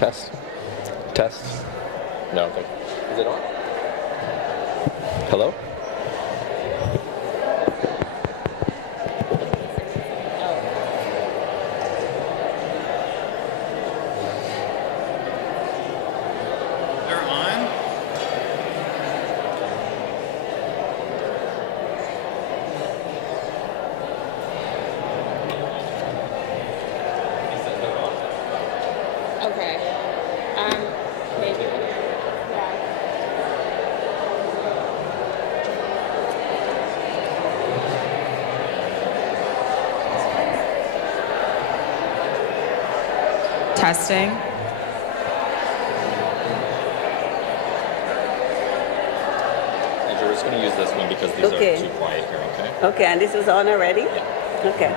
Test. Test. No, okay. Is it on? Hello? They're on? Okay. Maybe. Yeah. Testing. And we're just going to use this one because these Okay. are too quiet here, okay? Okay, and this is on already? Okay.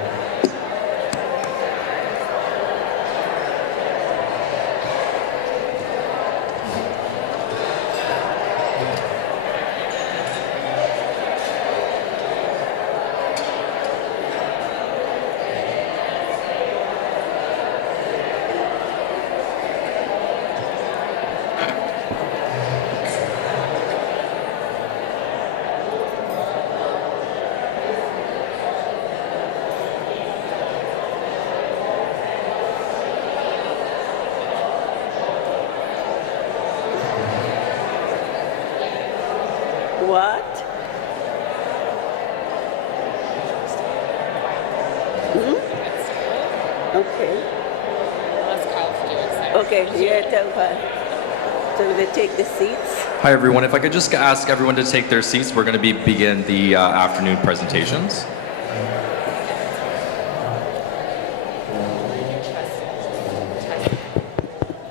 What? Okay. Let's call to do it. Okay, yeah, tell her. So they take the seats. Hi, everyone. If I could just ask everyone to take their seats, we're going to begin the afternoon presentations.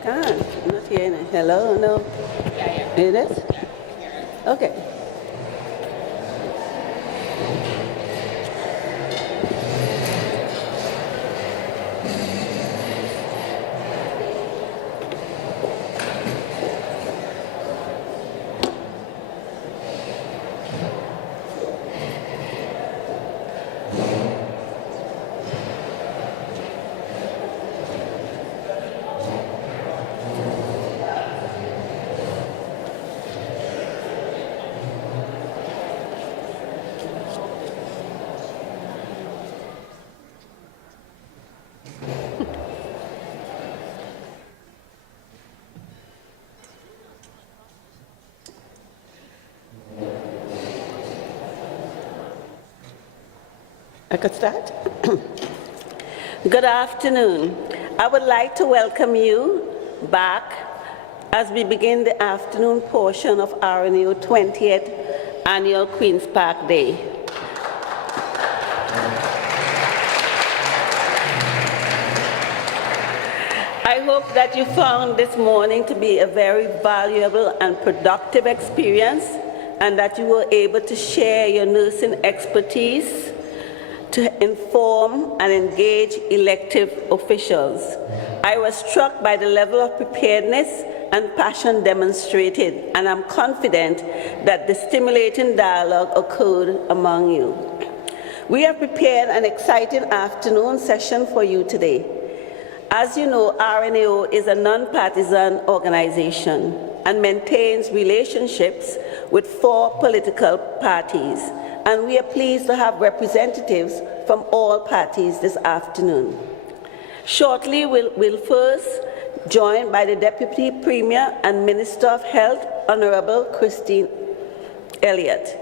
Not hearing it. Hello? No? Yeah. It is? Yeah, I can hear it. Okay. I could start? Good afternoon. I would like to welcome you back as we begin the afternoon portion of RNU 20th Annual Queen's Park Day. I hope that you found this morning to be a very valuable and productive experience and that you were able to share your nursing expertise to inform and engage elective officials. I was struck by the level of preparedness and passion demonstrated, and I'm confident that the stimulating dialogue occurred among you. We have prepared an exciting afternoon session for you today. As you know, RNAO is a non-partisan organization and maintains relationships with 4 political parties, and we are pleased to have representatives from all parties this afternoon. Shortly, we'll first joined by the Deputy Premier and Minister of Health, Honorable Christine Elliott.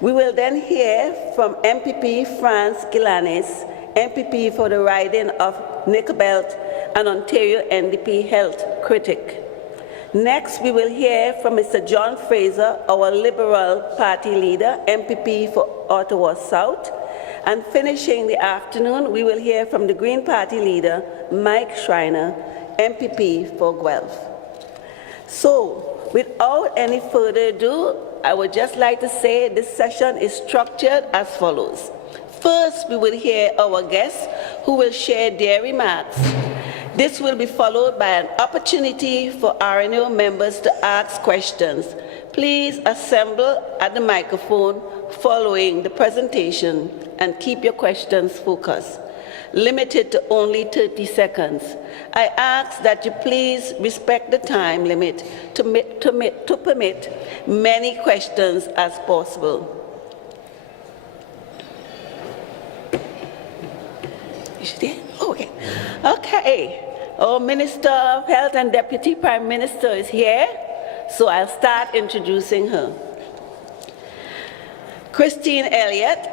We will then hear from MPP France Gilanis, MPP for the riding of Nickelbelt and Ontario NDP Health Critic. Next, we will hear from Mr. John Fraser, our Liberal Party leader, MPP for Ottawa South. And finishing the afternoon, we will hear from the Green Party leader, Mike Schreiner, MPP for Guelph. So, without any further ado, I would just like to say this session is structured as follows. First, we will hear our guests who will share their remarks. This will be followed by an opportunity for RNO members to ask questions. Please assemble at the microphone following the presentation and keep your questions focused. limited to only 30 seconds. I ask that you please respect the time limit to permit many questions as possible. Is she there? Oh, okay. Okay. Our Minister of Health and Deputy Prime Minister is here, so I'll start introducing her. Christine Elliott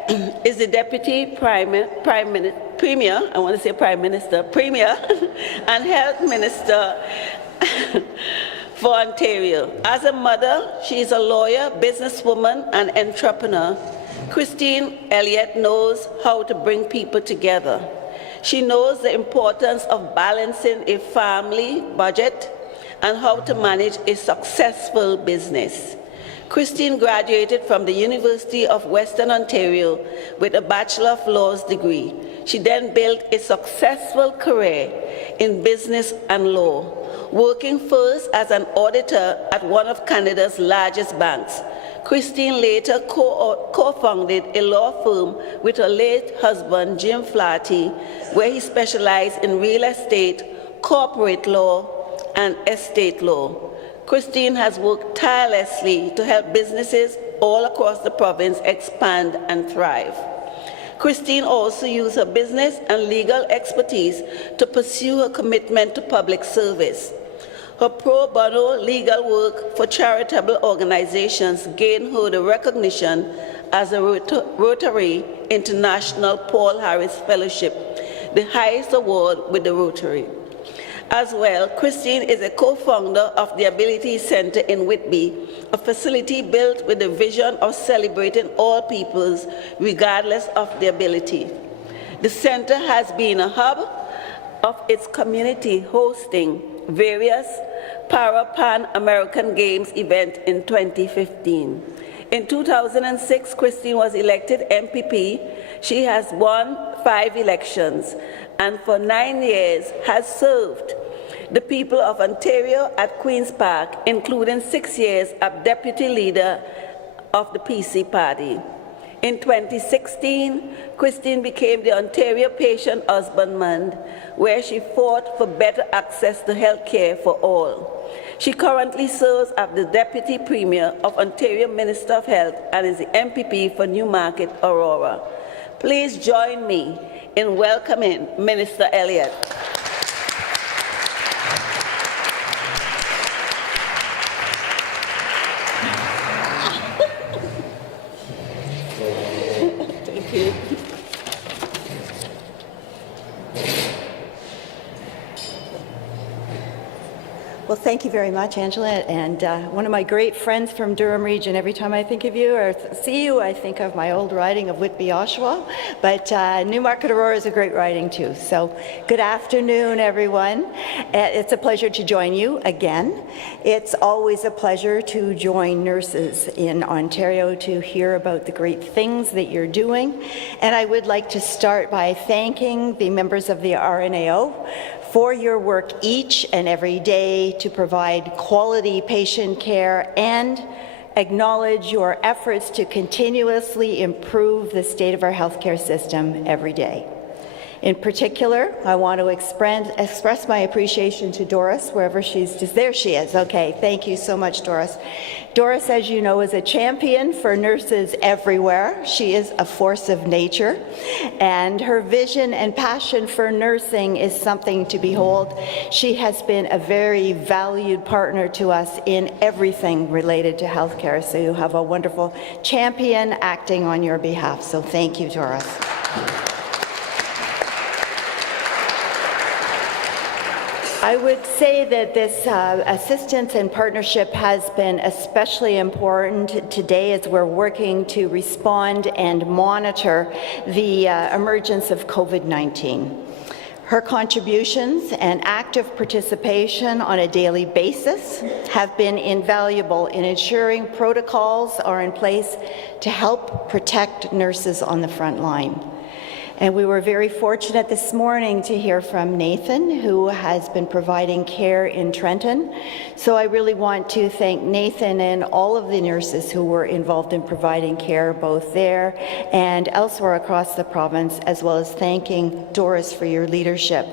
is the Deputy Premier and Health Minister for Ontario. As a mother, she is a lawyer, businesswoman, and entrepreneur. Christine Elliott knows how to bring people together. She knows the importance of balancing a family budget and how to manage a successful business. Christine graduated from the University of Western Ontario with a Bachelor of Laws degree. She then built a successful career in business and law, working first as an auditor at one of Canada's largest banks. Christine later co-founded a law firm with her late husband, Jim Flaherty, where he specialized in real estate, corporate law, and estate law. Christine has worked tirelessly to help businesses all across the province expand and thrive. Christine also used her business and legal expertise to pursue her commitment to public service. Her pro bono legal work for charitable organizations gained her the recognition as a Rotary International Paul Harris Fellowship, the highest award with the Rotary. As well, Christine is a co-founder of the Ability Center in Whitby, a facility built with the vision of celebrating all peoples regardless of their ability. The center has been a hub of its community, hosting various Pan American Games events in 2015. In 2006, Christine was elected MPP. She has won 5 elections and for 9 years has served the people of Ontario at Queen's Park, including 6 years as deputy leader of the PC party. In 2016, Christine became the Ontario Patient Husbandman, where she fought for better access to health care for all. She currently serves as the Deputy Premier of Ontario Minister of Health and is the MPP for Newmarket, Aurora. Please join me in welcoming Minister Elliott. Thank you. Well, thank you very much, Angela. And one of my great friends from Durham Region, every time I think of you or see you, I think of my old riding of Whitby, Oshawa. But Newmarket Aurora is a great riding too. So good afternoon, everyone. It's a pleasure to join you again. It's always a pleasure to join nurses in Ontario to hear about the great things that you're doing. And I would like to start by thanking the members of the RNAO for your work each and every day to provide quality patient care and acknowledge your efforts to continuously improve the state of our healthcare system every day. In particular, I want to express my appreciation to Doris, wherever she's just, there she is. Okay, thank you so much, Doris. Doris, as you know, is a champion for nurses everywhere. She is a force of nature, and her vision and passion for nursing is something to behold. She has been a very valued partner to us in everything related to healthcare, so you have a wonderful champion acting on your behalf. So thank you, Doris. I would say that this assistance and partnership has been especially important today as we're working to respond and monitor the emergence of COVID-19. Her contributions and active participation on a daily basis have been invaluable in ensuring protocols are in place to help protect nurses on the front line. And we were very fortunate this morning to hear from Nathan, who has been providing care in Trenton. So I really want to thank Nathan and all of the nurses who were involved in providing care both there and elsewhere across the province, as well as thanking Doris for your leadership.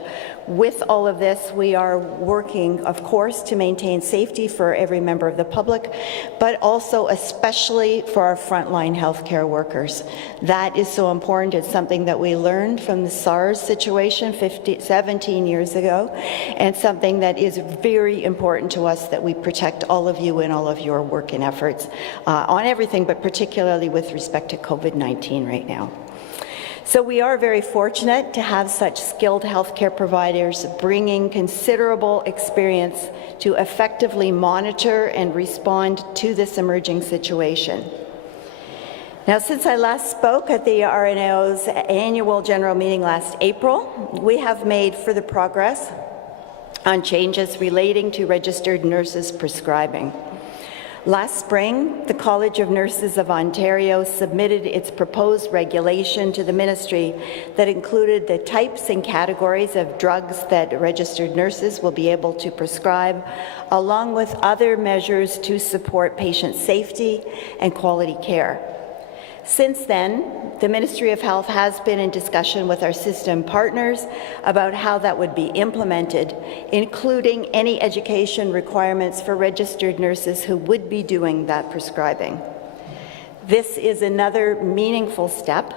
With all of this, we are working, of course, to maintain safety for every member of the public, but also especially for our frontline healthcare workers. That is so important. It's something that we learned from the SARS situation 17 years ago, and something that is very important to us, that we protect all of you and all of your work and efforts on everything, but particularly with respect to COVID-19 right now. So we are very fortunate to have such skilled healthcare providers bringing considerable experience to effectively monitor and respond to this emerging situation. Now, since I last spoke at the RNAO's annual general meeting last April, we have made further progress on changes relating to registered nurses prescribing. Last spring, the College of Nurses of Ontario submitted its proposed regulation to the ministry that included the types and categories of drugs that registered nurses will be able to prescribe, along with other measures to support patient safety and quality care. Since then, the Ministry of Health has been in discussion with our system partners about how that would be implemented, including any education requirements for registered nurses who would be doing that prescribing. This is another meaningful step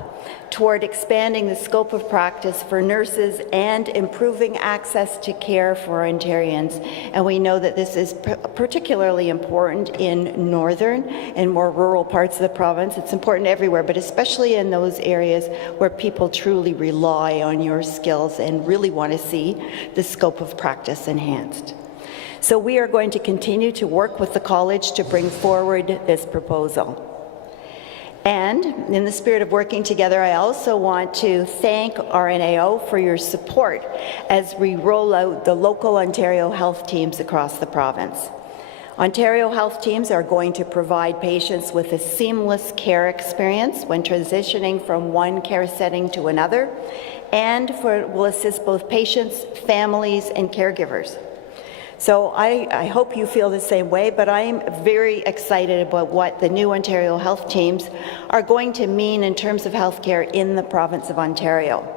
toward expanding the scope of practice for nurses and improving access to care for Ontarians. And we know that this is particularly important in northern and more rural parts of the province. It's important everywhere, but especially in those areas where people truly rely on your skills and really want to see the scope of practice enhanced. So we are going to continue to work with the college to bring forward this proposal. And in the spirit of working together, I also want to thank RNAO for your support as we roll out the local Ontario health teams across the province. Ontario health teams are going to provide patients with a seamless care experience when transitioning from one care setting to another, and will assist both patients, families, and caregivers. So I hope you feel the same way, but I'm very excited about what the new Ontario health teams are going to mean in terms of healthcare in the province of Ontario.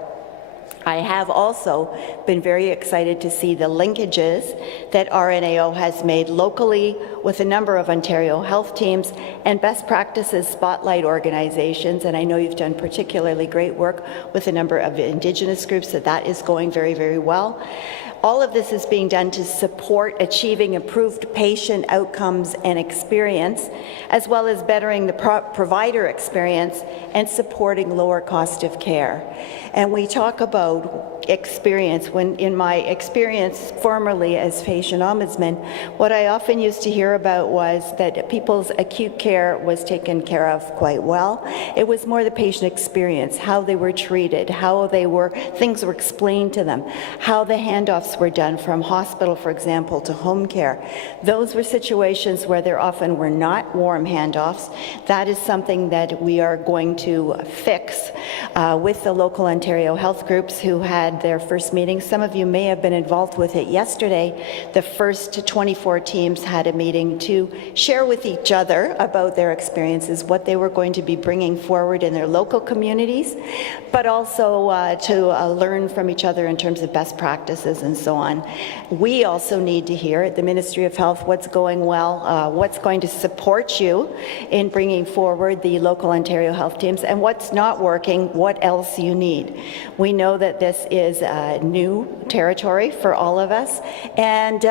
I have also been very excited to see the linkages that RNAO has made locally with a number of Ontario health teams and best practices spotlight organizations, and I know you've done particularly great work with a number of Indigenous groups, so that is going very, very well. All of this is being done to support achieving improved patient outcomes and experience, as well as bettering the provider experience and supporting lower cost of care. And we talk about experience. When in my experience formerly as patient ombudsman, what I often used to hear about was that people's acute care was taken care of quite well. It was more the patient experience, how they were treated, how things were explained to them, how the handoffs were done from hospital, for example, to home care. Those were situations where there often were not warm handoffs. That is something that we are going to fix with the local Ontario health groups who had their first meeting. Some of you may have been involved with it yesterday. The first 24 teams had a meeting to share with each other about their experiences, what they were going to be bringing forward in their local communities, but also to learn from each other in terms of best practices and so on. We also need to hear at the Ministry of Health what's going well, what's going to support you in bringing forward the local Ontario health teams, and what's not working, what else you need. We know that this is new territory for all of us, and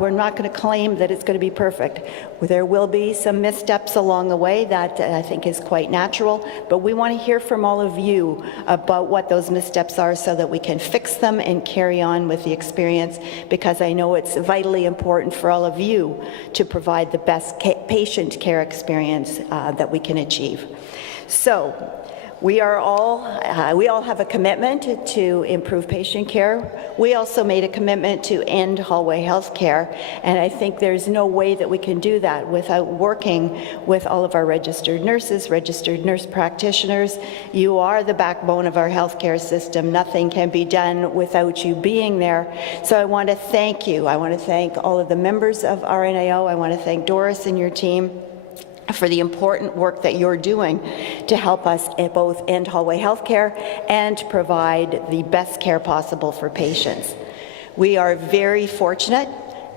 we're not going to claim that it's going to be perfect. There will be some missteps along the way that I think is quite natural, but we want to hear from all of you about what those missteps are so that we can fix them and carry on with the experience, because I know it's vitally important for all of you to provide the best patient care experience that we can achieve. So, We all have a commitment to improve patient care. We also made a commitment to end hallway health care, and I think there's no way that we can do that without working with all of our registered nurses, registered nurse practitioners. You are the backbone of our healthcare system. Nothing can be done without you being there. So I want to thank you. I want to thank all of the members of RNAO. I want to thank Doris and your team for the important work that you're doing to help us both end hallway healthcare and provide the best care possible for patients. We are very fortunate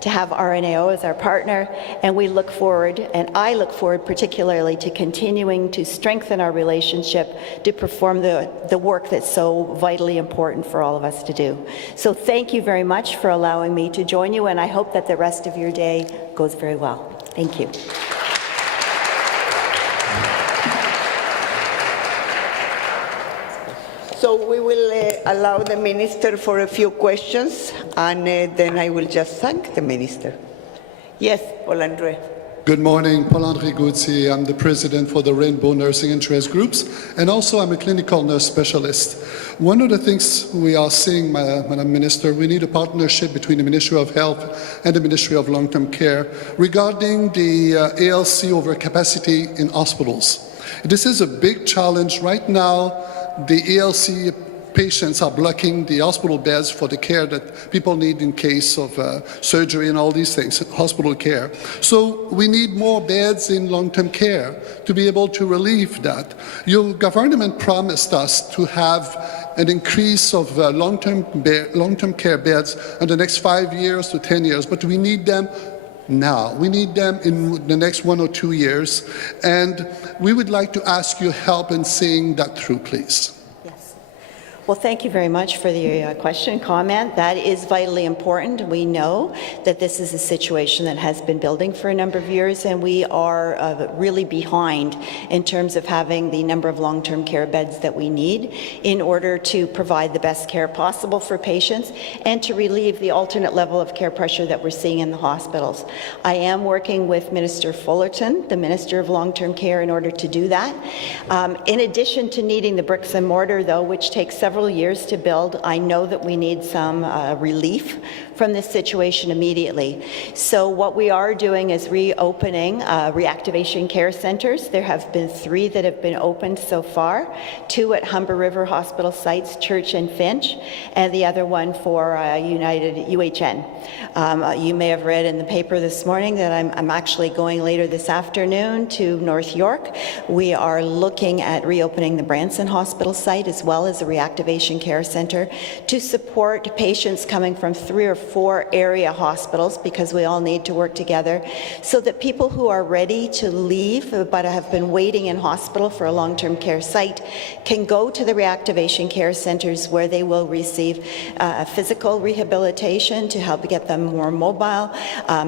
to have RNAO as our partner, and we look forward, and I look forward particularly to continuing to strengthen our relationship to perform the work that's so vitally important for all of us to do. So thank you very much for allowing me to join you, and I hope that the rest of your day goes very well. Thank you. So we will allow the minister for a few questions, and then I will just thank the minister. Yes, Paul-André. Good morning, Paul-André Gauthier. I'm the president for the Rainbow Nursing Interest Groups, and also I'm a clinical nurse specialist. One of the things we are seeing, Madam Minister, we need a partnership between the Ministry of Health and the Ministry of Long-Term Care regarding the ALC overcapacity in hospitals. This is a big challenge right now. The ALC patients are blocking the hospital beds for the care that people need in case of surgery and all these things, hospital care. So we need more beds in long-term care to be able to relieve that. Your government promised us to have an increase of long-term care beds in the next 5 years to 10 years, but we need them now. We need them in the next 1 or 2 years, and we would like to ask your help in seeing that through, please. Well, thank you very much for the question, comment. That is vitally important. We know that this is a situation that has been building for a number of years, and we are really behind in terms of having the number of long-term care beds that we need in order to provide the best care possible for patients and to relieve the alternate level of care pressure that we're seeing in the hospitals. I am working with Minister Fullerton, the Minister of Long-Term Care, in order to do that. In addition to needing the bricks and mortar, though, which takes several years to build, I know that we need some relief from this situation immediately. So what we are doing is reopening reactivation care centers. There have been 3 that have been opened so far, 2 at Humber River Hospital sites, Church and Finch, and the other one for United UHN. You may have read in the paper this morning that I'm actually going later this afternoon to North York. We are looking at reopening the Branson Hospital site as well as the reactivation care center to support patients coming from 3 or 4 area hospitals, because we all need to work together, so that people who are ready to leave but have been waiting in hospital for a long-term care site can go to the reactivation care centers where they will receive physical rehabilitation to help get them more mobile,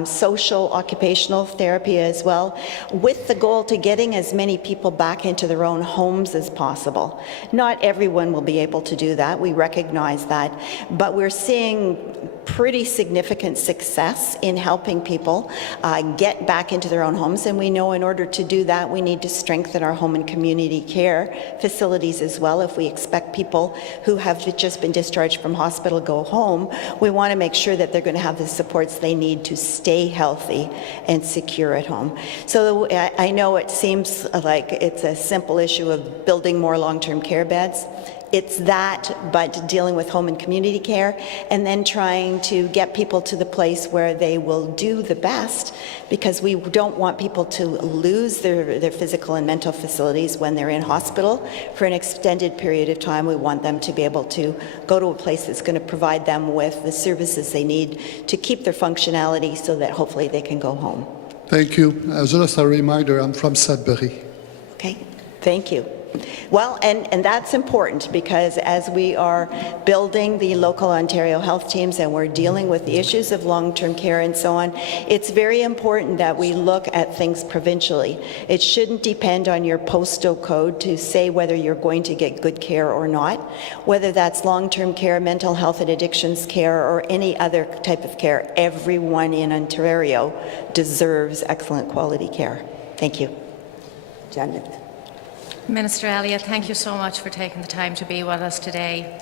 social, occupational therapy as well, with the goal to getting as many people back into their own homes as possible. Not everyone will be able to do that. We recognize that, but we're seeing pretty significant success in helping people get back into their own homes, and we know in order to do that we need to strengthen our home and community care facilities as well. If we expect people who have just been discharged from hospital go home, we want to make sure that they're going to have the supports they need to stay healthy and secure at home. So I know it seems like it's a simple issue of building more long-term care beds. It's that, but dealing with home and community care, and then trying to get people to the place where they will do the best, because we don't want people to lose their physical and mental facilities when they're in hospital for an extended period of time. We want them to be able to go to a place that's going to provide them with the services they need to keep their functionality so that hopefully they can go home. Thank you. Just a reminder, I'm from Sudbury. Okay, thank you. Well, and that's important, because as we are building the local Ontario health teams and we're dealing with the issues of long-term care and so on, it's very important that we look at things provincially. It shouldn't depend on your postal code to say whether you're going to get good care or not, whether that's long-term care, mental health and addictions care, or any other type of care. Everyone in Ontario deserves excellent quality care. Thank you. Janet. Minister Elliott, thank you so much for taking the time to be with us today.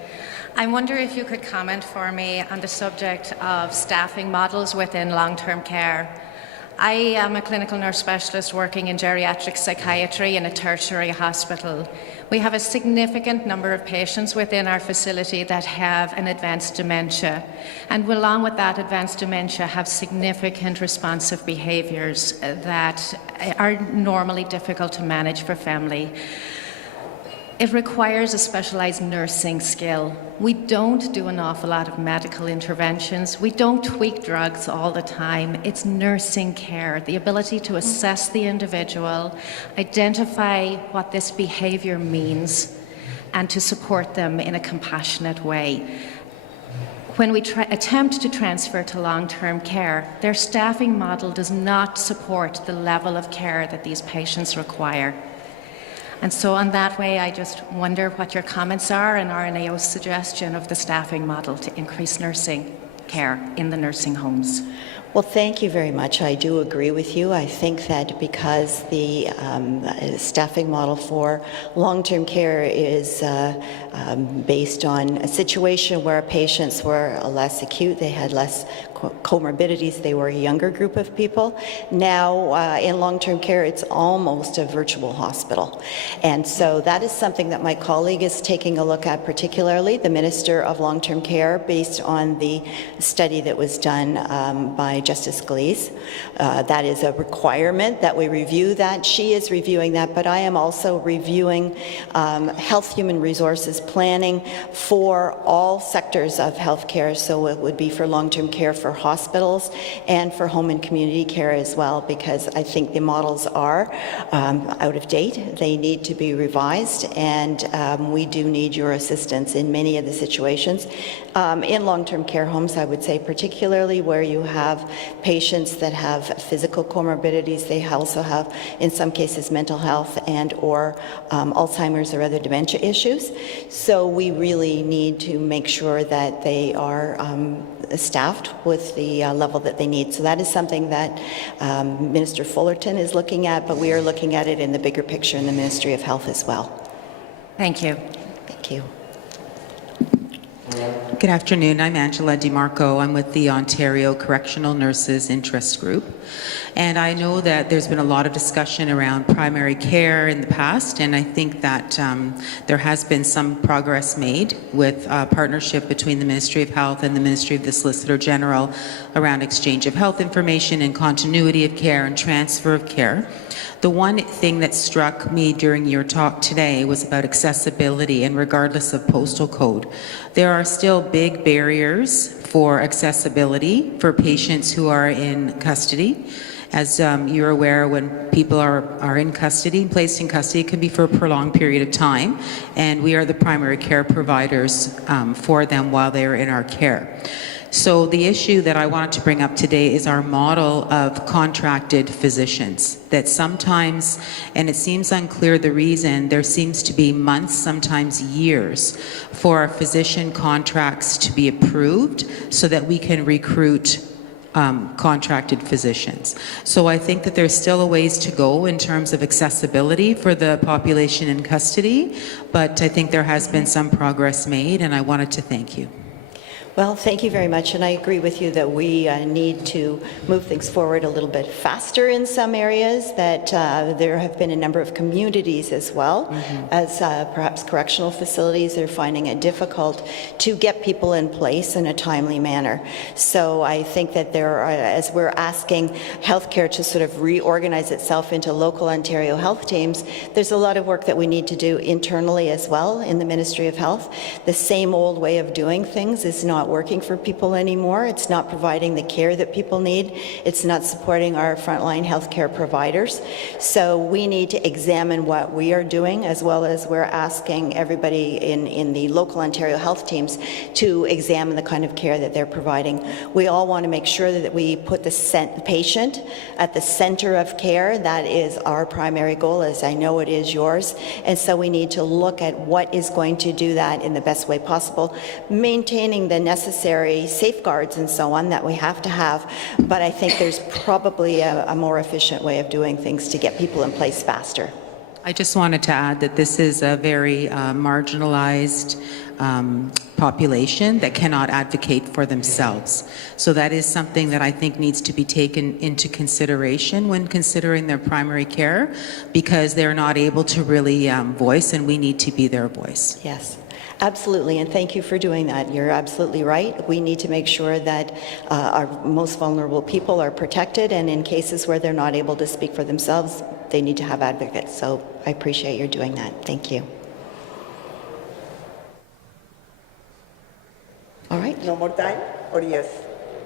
I wonder if you could comment for me on the subject of staffing models within long-term care. I am a clinical nurse specialist working in geriatric psychiatry in a tertiary hospital. We have a significant number of patients within our facility that have an advanced dementia, and along with that advanced dementia have significant responsive behaviours that are normally difficult to manage for family. It requires a specialised nursing skill. We don't do an awful lot of medical interventions. We don't tweak drugs all the time. It's nursing care, the ability to assess the individual, identify what this behaviour means, and to support them in a compassionate way. When we attempt to transfer to long-term care, their staffing model does not support the level of care that these patients require. And so on that way, I just wonder what your comments are on RNAO's suggestion of the staffing model to increase nursing care in the nursing homes. Well, thank you very much. I do agree with you. I think that because the staffing model for long-term care is based on a situation where patients were less acute, they had less comorbidities, they were a younger group of people. Now, in long-term care, it's almost a virtual hospital. And so that is something that my colleague is taking a look at, particularly the Minister of Long-Term Care, based on the study that was done by Justice Scalise. That is a requirement that we review that. She is reviewing that, but I am also reviewing health human resources planning for all sectors of healthcare. So it would be for long-term care for hospitals and for home and community care as well, because I think the models are out of date. They need to be revised, and we do need your assistance in many of the situations. In long-term care homes, I would say particularly where you have patients that have physical comorbidities, they also have, in some cases, mental health and or Alzheimer's or other dementia issues. So we really need to make sure that they are staffed with the level that they need. So that is something that Minister Fullerton is looking at, but we are looking at it in the bigger picture in the Ministry of Health as well. Thank you. Thank you. Good afternoon. I'm Angela DeMarco. I'm with the Ontario Correctional Nurses Interest Group. And I know that there's been a lot of discussion around primary care in the past, and I think that there has been some progress made with a partnership between the Ministry of Health and the Ministry of the Solicitor General around exchange of health information and continuity of care and transfer of care. The one thing that struck me during your talk today was about accessibility, and regardless of postal code, there are still big barriers for accessibility for patients who are in custody. As you're aware, when people are in custody, placed in custody, it can be for a prolonged period of time, and we are the primary care providers for them while they are in our care. So the issue that I wanted to bring up today is our model of contracted physicians, that sometimes, and it seems unclear the reason, there seems to be months, sometimes years, for our physician contracts to be approved so that we can recruit contracted physicians. So I think that there's still a ways to go in terms of accessibility for the population in custody, but I think there has been some progress made, and I wanted to thank you. Well, thank you very much, and I agree with you that we need to move things forward a little bit faster in some areas, that there have been a number of communities as well, as perhaps correctional facilities are finding it difficult to get people in place in a timely manner. So I think that there are, as we're asking healthcare to sort of reorganize itself into local Ontario health teams, there's a lot of work that we need to do internally as well in the Ministry of Health. The same old way of doing things is not working for people anymore. It's not providing the care that people need. It's not supporting our frontline healthcare providers. So we need to examine what we are doing, as well as we're asking everybody in the local Ontario health teams to examine the kind of care that they're providing. We all want to make sure that we put the patient at the center of care. That is our primary goal, as I know it is yours. And so we need to look at what is going to do that in the best way possible, maintaining the necessary safeguards and so on that we have to have, but I think there's probably a more efficient way of doing things to get people in place faster. I just wanted to add that this is a very marginalized population that cannot advocate for themselves. So that is something that I think needs to be taken into consideration when considering their primary care, because they're not able to really voice, and we need to be their voice. Yes, absolutely, and thank you for doing that. You're absolutely right. We need to make sure that our most vulnerable people are protected, and in cases where they're not able to speak for themselves, they need to have advocates. So I appreciate your doing that. Thank you. All right. No more time, or yes?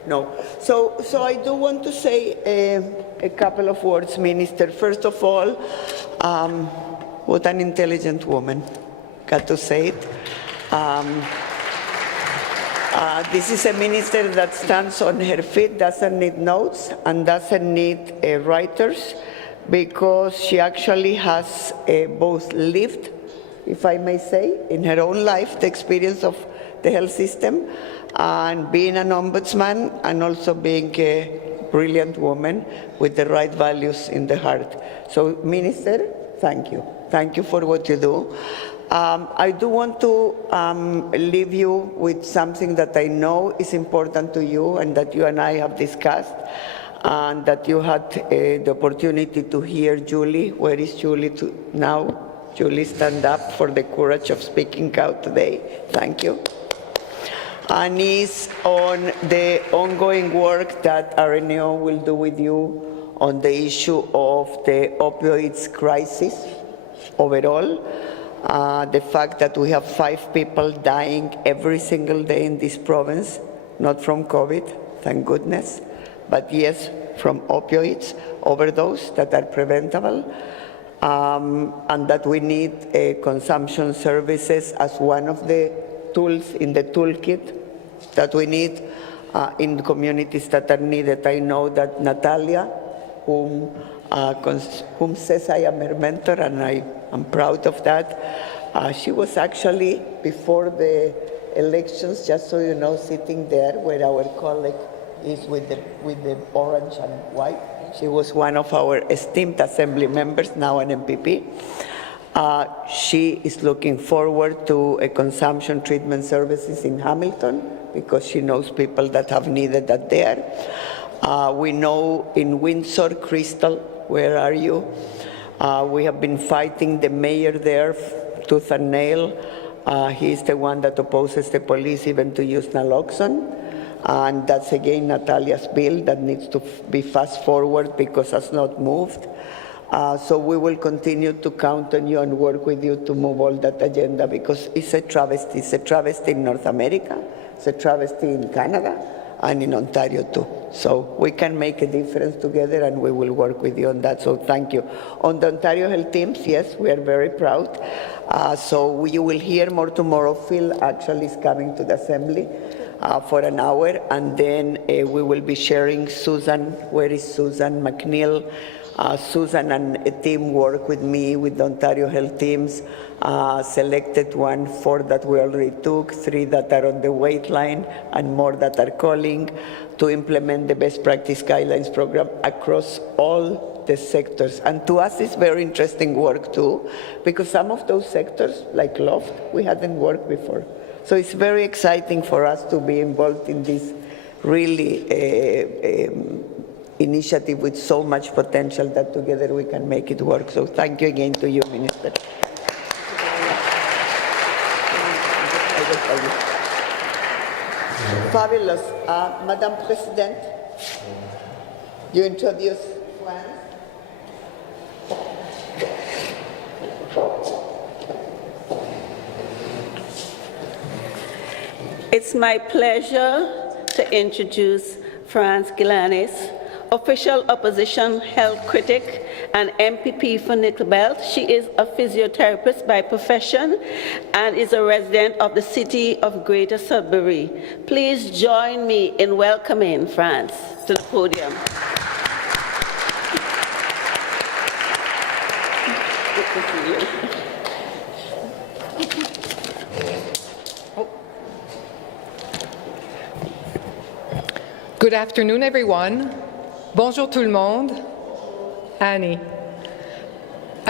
No. So I do want to say a couple of words, Minister. First of all, what an intelligent woman. Got to say it. This is a minister that stands on her feet, doesn't need notes, and doesn't need writers, because she actually has both lived, if I may say, in her own life, the experience of the health system, and being an ombudsman, and also being a brilliant woman with the right values in the heart. So, Minister, thank you. Thank you for what you do. I do want to leave you with something that I know is important to you, and that you and I have discussed, and that you had the opportunity to hear Julie. Where is Julie now? Julie, stand up for the courage of speaking out today. Thank you. And is on the ongoing work that RNO will do with you on the issue of the opioids crisis overall. The fact that we have 5 people dying every single day in this province, not from COVID, thank goodness, but yes, from opioids overdose that are preventable. And that we need consumption services as one of the tools in the toolkit that we need in the communities that are needed. I know that Natalia, whom says I am her mentor, and I am proud of that, she was actually, before the elections, just so you know, sitting there where our colleague is with the orange and white. She was one of our esteemed assembly members, now an MPP. She is looking forward to a consumption treatment services in Hamilton, because she knows people that have needed that there. We know in Windsor, Crystal, where are you? We have been fighting the mayor there tooth and nail. He is the one that opposes the police even to use naloxone. And that's again Natalia's bill that needs to be fast forward because it's not moved. So we will continue to count on you and work with you to move all that agenda, because it's a travesty. It's a travesty in North America, it's a travesty in Canada, and in Ontario too. So we can make a difference together, and we will work with you on that. So thank you. On the Ontario Health Teams, yes, we are very proud. So you will hear more tomorrow. Phil actually is coming to the Assembly for an hour, and then we will be sharing Susan. Where is Susan McNeil? Susan and a team work with me, with the Ontario Health Teams, selected 4 that we already took, 3 that are on the wait line, and more that are calling, to implement the best practice guidelines program across all the sectors. And to us, it's very interesting work too, because some of those sectors, like Loft, we hadn't worked before. So it's very exciting for us to be involved in this really initiative with so much potential that together we can make it work. So thank you again to you, Minister. Fabulous. Madam President, you introduce France. It's my pleasure to introduce France Gilanis, official opposition health critic and MPP for Nickel Belt. She is a physiotherapist by profession and is a resident of the city of Greater Sudbury. Please join me in welcoming France to the podium. Good to see you. Good afternoon, everyone. Bonjour tout le monde. Annie.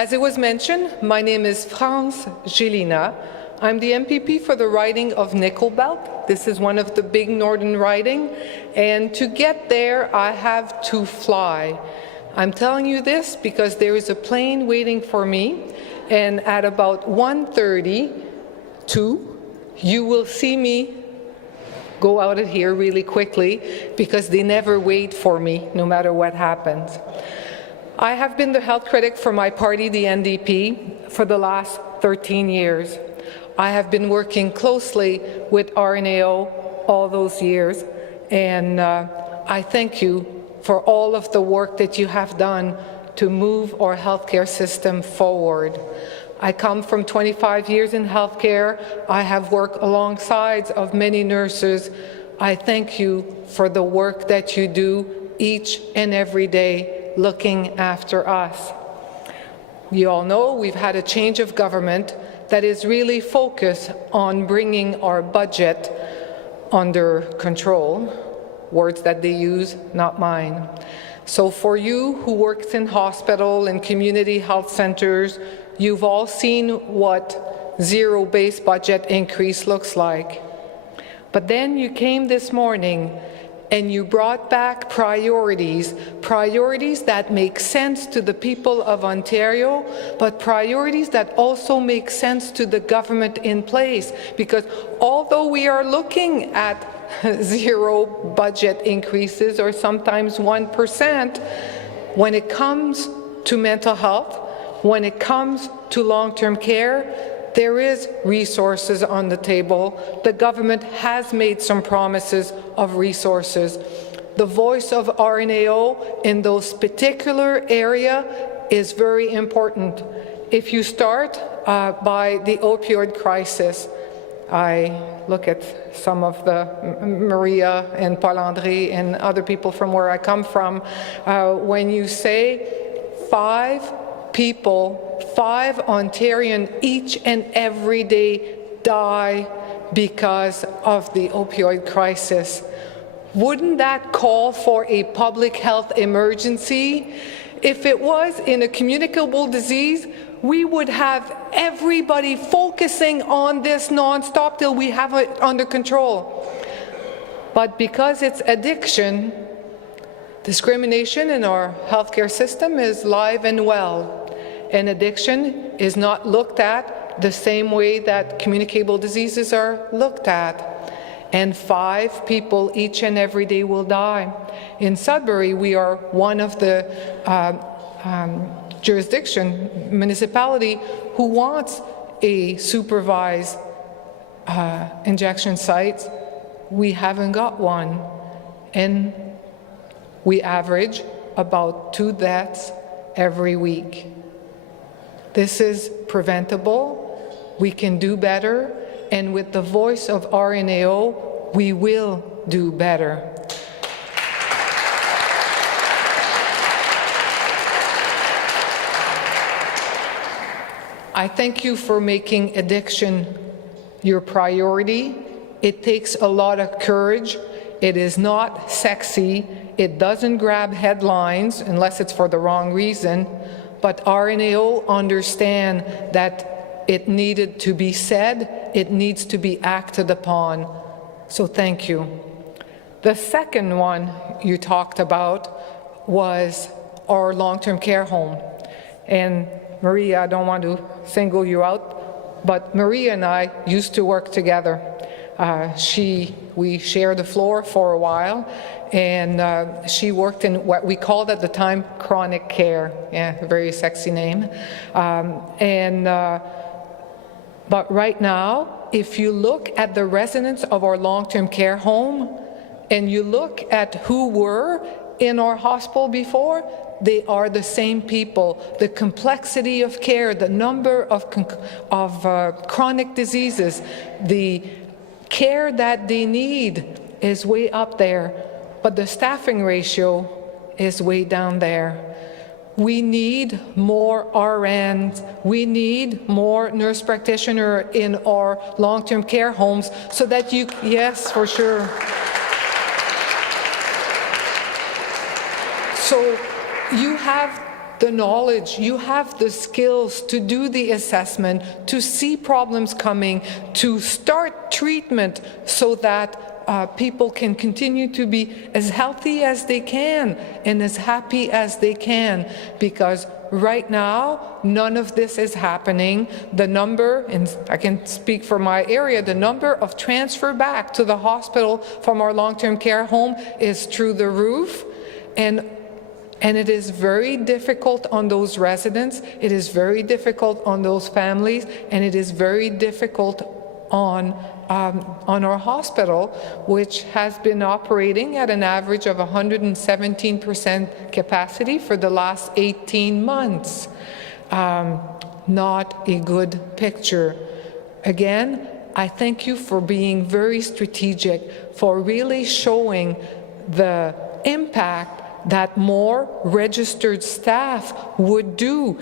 As it was mentioned, my name is France Gelina. I'm the MPP for the riding of Nickel Belt. This is one of the big northern riding, and to get there, I have to fly. I'm telling you this because there is a plane waiting for me, and at about 1:32, you will see me go out of here really quickly because they never wait for me, no matter what happens. I have been the health critic for my party, the NDP, for the last 13 years. I have been working closely with RNAO all those years, and I thank you for all of the work that you have done to move our healthcare system forward. I come from 25 years in healthcare. I have worked alongside of many nurses. I thank you for the work that you do each and every day looking after us. You all know we've had a change of government that is really focused on bringing our budget under control. Words that they use, not mine. So for you who works in hospital and community health centers, you've all seen what zero-based budget increase looks like. But then you came this morning and you brought back priorities that make sense to the people of Ontario, but priorities that also make sense to the government in place. Because although we are looking at zero budget increases or sometimes 1%, when it comes to mental health, when it comes to long-term care, there is resources on the table. The government has made some promises of resources. The voice of RNAO in those particular area is very important. If you start by the opioid crisis, I look at some of the Maria and Paul-André and other people from where I come from, when you say 5 Ontarians each and every day die because of the opioid crisis. Wouldn't that call for a public health emergency? If it was in a communicable disease, we would have everybody focusing on this nonstop till we have it under control. But because it's addiction, discrimination in our healthcare system is live and well. And addiction is not looked at the same way that communicable diseases are looked at. And 5 people each and every day will die. In Sudbury, we are one of the municipality who wants a supervised injection site. We haven't got one. And we average about 2 deaths every week. This is preventable. We can do better. And with the voice of RNAO, we will do better. I thank you for making addiction your priority. It takes a lot of courage. It is not sexy. It doesn't grab headlines unless it's for the wrong reason. But RNAO understand that it needed to be said, it needs to be acted upon. So thank you. The second one you talked about was our long-term care home. And Maria, I don't want to single you out, but Maria and I used to work together. We shared the floor for a while, and she worked in what we called at the time chronic care. Yeah, a very sexy name. But right now, if you look at the residents of our long-term care home, and you look at who were in our hospital before, they are the same people. The complexity of care, the number of chronic diseases, the care that they need is way up there, but the staffing ratio is way down there. We need more RNs. We need more nurse practitioners in our long-term care homes so that you, yes, for sure. So you have the knowledge, you have the skills to do the assessment, to see problems coming, to start treatment so that people can continue to be as healthy as they can and as happy as they can, because right now, none of this is happening. The number, and I can speak for my area, the number of transfer back to the hospital from our long-term care home is through the roof, and it is very difficult on those residents, it is very difficult on those families, and it is very difficult on our hospital, which has been operating at an average of 117% capacity for the last 18 months. Not a good picture. Again, I thank you for being very strategic, for really showing the impact that more registered staff would do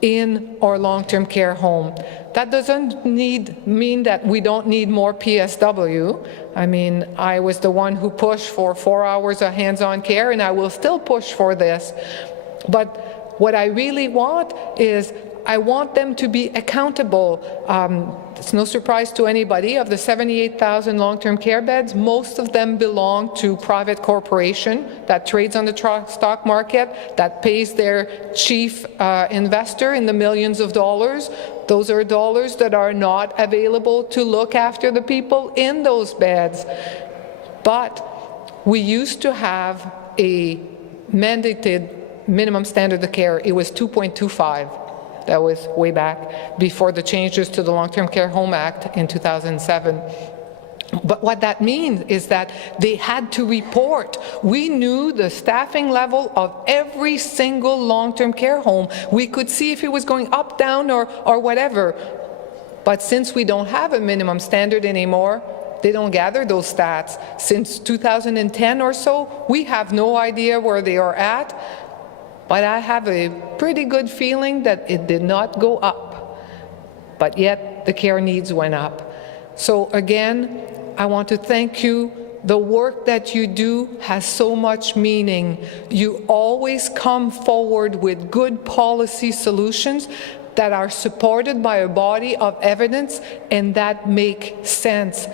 in our long-term care home. That doesn't mean that we don't need more PSW. I mean, I was the one who pushed for 4 hours of hands-on care, and I will still push for this. But what I really want is I want them to be accountable. It's no surprise to anybody, of the 78,000 long-term care beds, most of them belong to private corporation that trades on the stock market, that pays their chief investor in the millions of dollars. Those are dollars that are not available to look after the people in those beds. But we used to have a mandated minimum standard of care. It was 2.25. That was way back before the changes to the Long-Term Care Home Act in 2007. But what that means is that they had to report. We knew the staffing level of every single long-term care home. We could see if it was going up, down, or whatever. But since we don't have a minimum standard anymore, they don't gather those stats. Since 2010 or so, we have no idea where they are at. But I have a pretty good feeling that it did not go up, but yet the care needs went up. So again, I want to thank you. The work that you do has so much meaning. You always come forward with good policy solutions that are supported by a body of evidence and that make sense.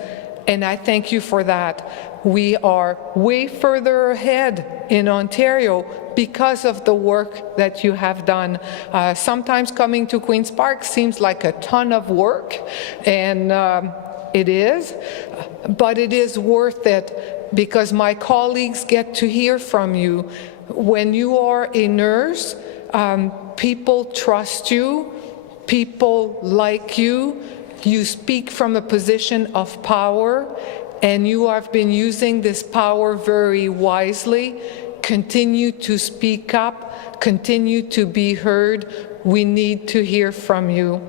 And I thank you for that. We are way further ahead in Ontario because of the work that you have done. Sometimes coming to Queen's Park seems like a ton of work, and it is, but it is worth it because my colleagues get to hear from you. When you are a nurse, people trust you, people like you, you speak from a position of power, and you have been using this power very wisely. Continue to speak up, continue to be heard. We need to hear from you.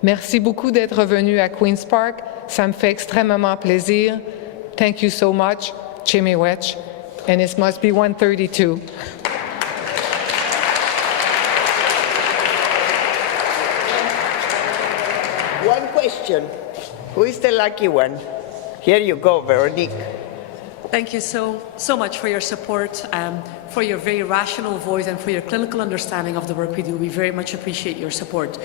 Merci beaucoup d'être venu à Queen's Park. Ça me fait extrêmement plaisir. Thank you so much. Chimiwech. And it must be 1:32. One question. Who is the lucky one? Here you go, Veronique. Thank you so much for your support, for your very rational voice, and for your clinical understanding of the work we do. We very much appreciate your support.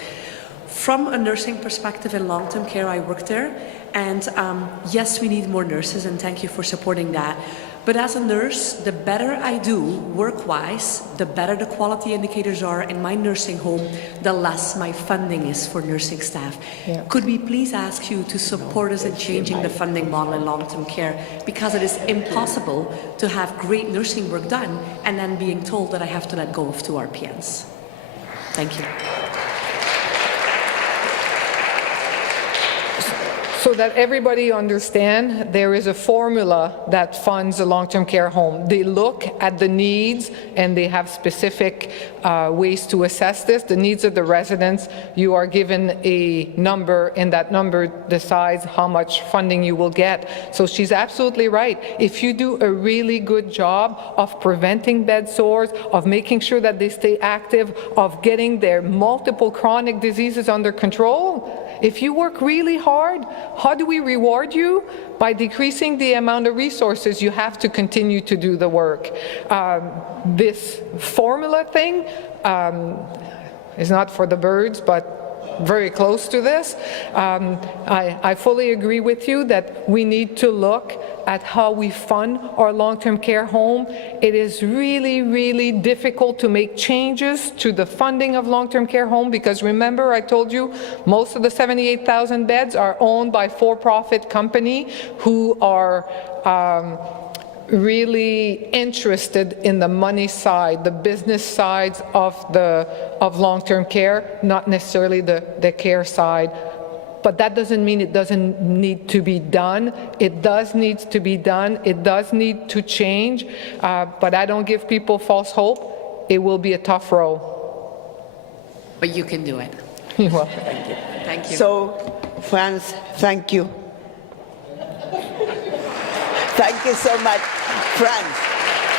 From a nursing perspective in long-term care, I work there, and yes, we need more nurses, and thank you for supporting that. But as a nurse, the better I do work-wise, the better the quality indicators are in my nursing home, the less my funding is for nursing staff. Yeah. Could we please ask you to support us in changing the funding model in long-term care? Because it is impossible to have great nursing work done and then being told that I have to let go of 2 RPNs. Thank you. So that everybody understand, there is a formula that funds a long-term care home. They look at the needs and they have specific ways to assess this. The needs of the residents, you are given a number and that number decides how much funding you will get. So she's absolutely right. If you do a really good job of preventing bed sores, of making sure that they stay active, of getting their multiple chronic diseases under control, If you work really hard, how do we reward you? By decreasing the amount of resources you have to continue to do the work. This formula thing is not for the birds, but very close to this. I fully agree with you that we need to look at how we fund our long-term care home. It is really, really difficult to make changes to the funding of long-term care home because remember I told you most of the 78,000 beds are owned by for-profit company who are really interested in the money side, the business sides of long-term care, not necessarily the care side. But that doesn't mean it doesn't need to be done. It does need to be done. It does need to change. But I don't give people false hope. It will be a tough road. But you can do it. You're welcome. Thank you. Thank you. So, Franz, thank you. Thank you so much, Franz.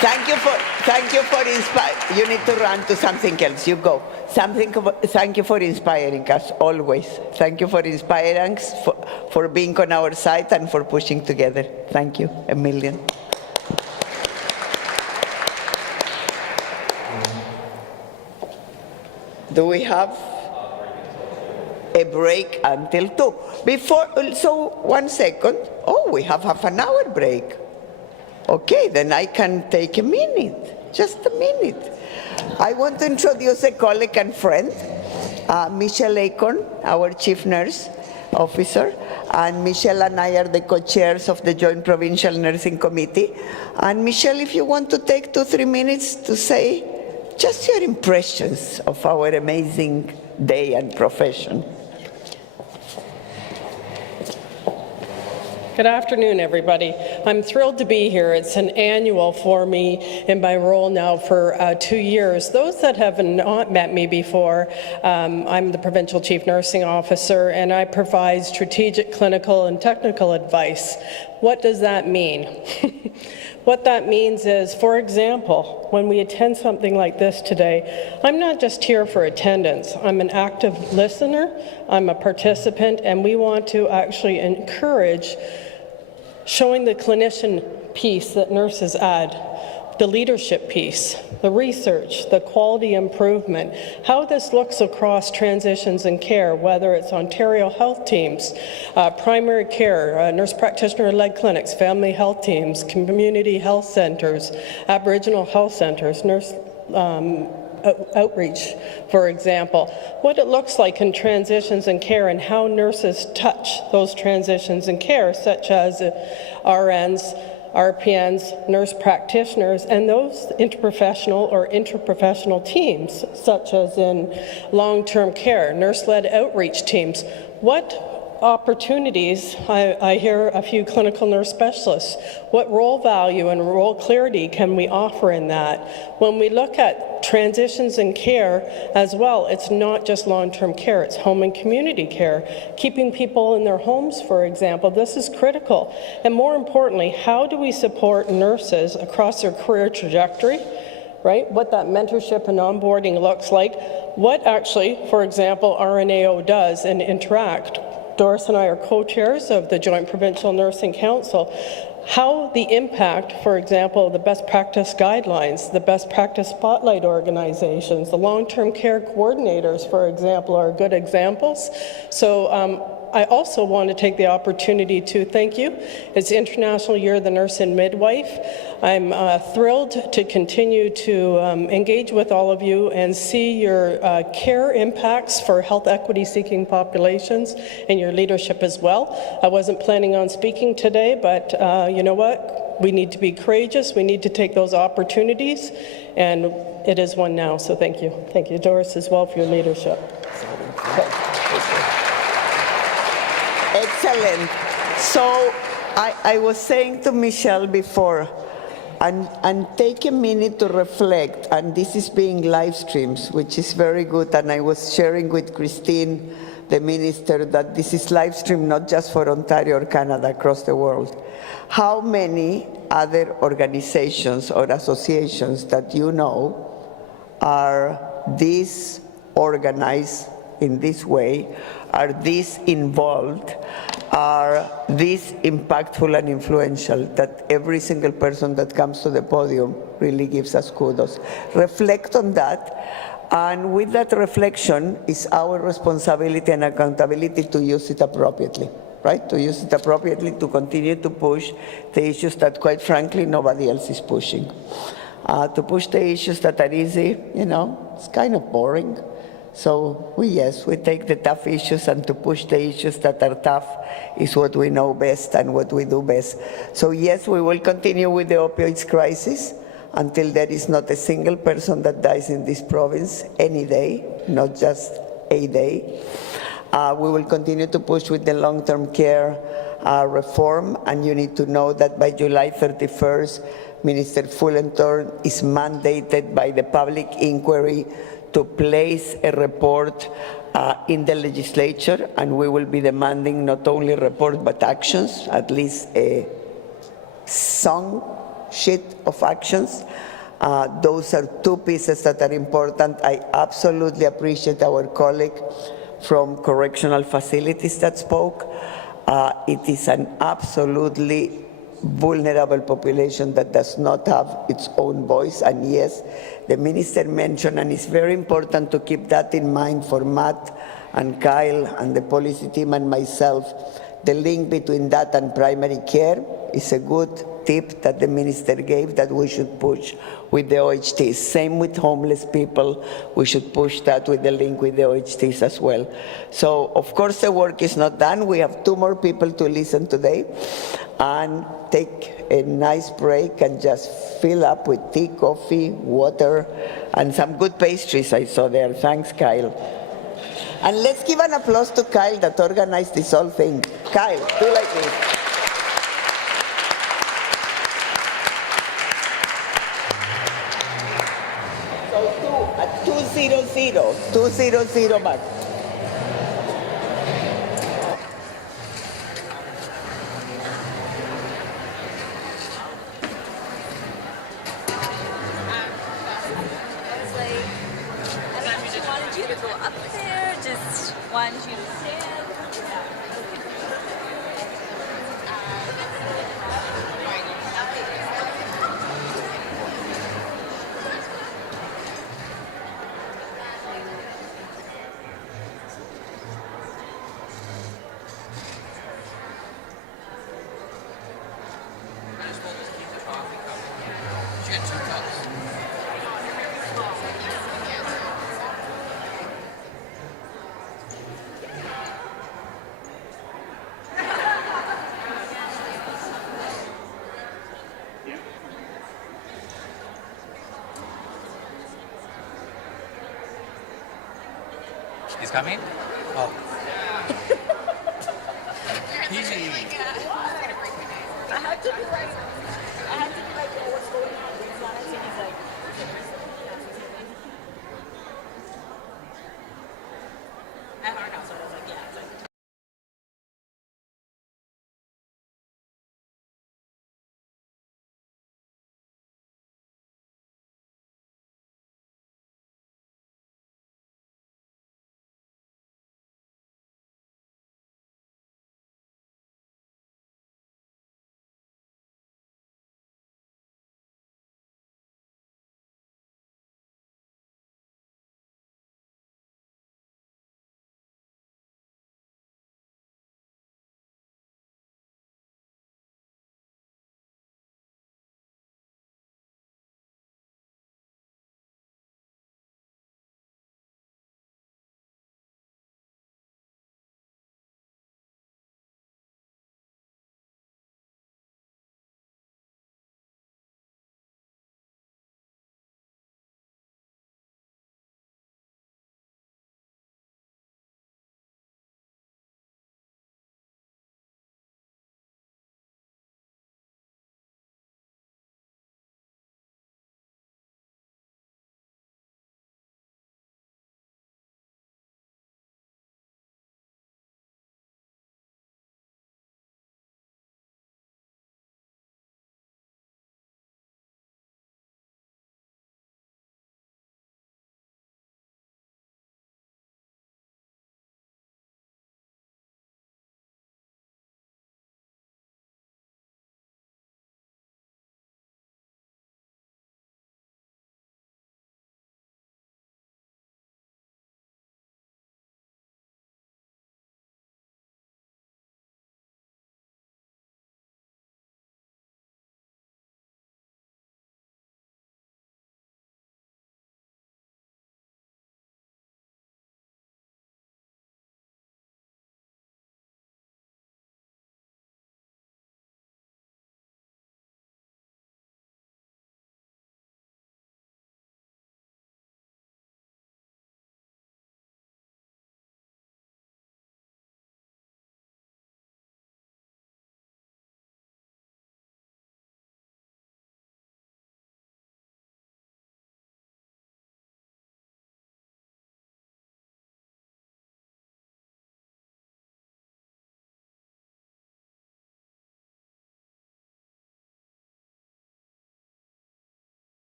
Thank you for inspiring. You need to run to something else. You go. Thank you for inspiring us always. Thank you for inspiring us, for being on our side and for pushing together. Thank you a million. Do we have a break until 2? So 1 second. Oh, we have half an hour break. Okay, then I can take a minute, just a minute. I want to introduce a colleague and friend, Michelle Acorn, our Chief Nurse Officer, and Michelle and I are the co-chairs of the Joint Provincial Nursing Committee. And Michelle, if you want to take 2-3 minutes to say just your impressions of our amazing day and profession. Good afternoon, everybody. I'm thrilled to be here. It's an annual for me in my role now for 2 years. Those that have not met me before, I'm the Provincial Chief Nursing Officer, and I provide strategic, clinical, and technical advice. What does that mean? What that means is, for example, when we attend something like this today, I'm not just here for attendance. I'm an active listener, I'm a participant, and we want to actually encourage showing the clinician piece that nurses add, the leadership piece, the research, the quality improvement, how this looks across transitions in care, whether it's Ontario health teams, primary care, nurse practitioner-led clinics, family health teams, community health centres, Aboriginal health centres, nurse outreach, for example, what it looks like in transitions in care and how nurses touch those transitions in care, such as RNs, RPNs, nurse practitioners, and those interprofessional or interprofessional teams, such as in long-term care, nurse-led outreach teams. What opportunities, I hear a few clinical nurse specialists, what role value and role clarity can we offer in that? When we look at transitions in care as well, it's not just long-term care, it's home and community care. Keeping people in their homes, for example, this is critical. And more importantly, how do we support nurses across their career trajectory, right? What that mentorship and onboarding looks like, what actually, for example, RNAO does and Interact. Doris and I are co-chairs of the Joint Provincial Nursing Council. How the impact, for example, the best practice guidelines, the best practice spotlight organizations, the long-term care coordinators, for example, are good examples. So I also want to take the opportunity to thank you. It's International Year of the Nurse and Midwife. I'm thrilled to continue to engage with all of you and see your care impacts for health equity seeking populations and your leadership as well. I wasn't planning on speaking today, but you know what? We need to be courageous. We need to take those opportunities, and it is one now, so thank you. Thank you, Doris, as well, for your leadership. Excellent. So I was saying to Michelle before, and take a minute to reflect, and this is being live streamed, which is very good, and I was sharing with Christine, the minister, that this is live streamed not just for Ontario or Canada, across the world. How many other organizations or associations that you know are disorganized in this way, are this involved, are this impactful and influential, that every single person that comes to the podium really gives us kudos. Reflect on that, and with that reflection is our responsibility and accountability to use it appropriately, right? To use it appropriately, to continue to push the issues that, quite frankly, nobody else is pushing. To push the issues that are easy, it's kind of boring. So we take the tough issues, and to push the issues that are tough is what we know best and what we do best. So yes, we will continue with the opioids crisis until there is not a single person that dies in this province any day, not just a day. We will continue to push with the long-term care reform, and you need to know that by July 31st, Minister Fullerton is mandated by the public inquiry to place a report in the legislature, and we will be demanding not only a report but actions, at least a song sheet of actions. Those are two pieces that are important. I absolutely appreciate our colleague from correctional facilities that spoke. It is an absolutely vulnerable population that does not have its own voice. And yes, the minister mentioned, and it's very important to keep that in mind for Matt and Kyle and the policy team and myself, the link between that and primary care is a good tip that the minister gave, that we should push with the OHTs. Same with homeless people. We should push that with the link with the OHTs as well. So, of course, the work is not done. We have 2 more people to listen today, and take a nice break and just fill up with tea, coffee, water, and some good pastries I saw there. Thanks, Kyle. And let's give an applause to Kyle that organized this whole thing. Kyle, do like this. So 200 back. Wanted you to go up there, just wanted you to stand. He's coming? Oh. Easy. I had to be like, oh, what's going on? It's not until he's like, at our house, I was like, yeah, it's like.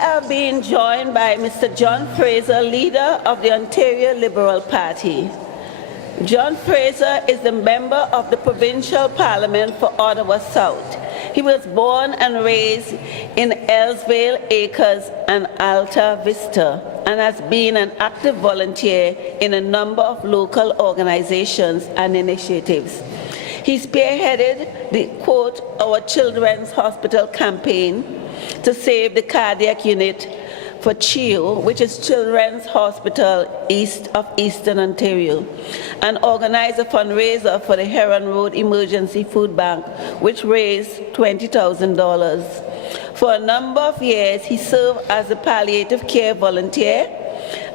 are being joined by Mr. John Fraser, leader of the Ontario Liberal Party. John Fraser is the member of the Provincial Parliament for Ottawa South. He was born and raised in Elsvale Acres and Alta Vista and has been an active volunteer in a number of local organizations and initiatives. He spearheaded the, quote, Our Children's Hospital campaign to save the cardiac unit for CHIO, which is Children's Hospital East of Eastern Ontario, and organized a fundraiser for the Heron Road Emergency Food Bank, which raised $20,000. For a number of years, he served as a palliative care volunteer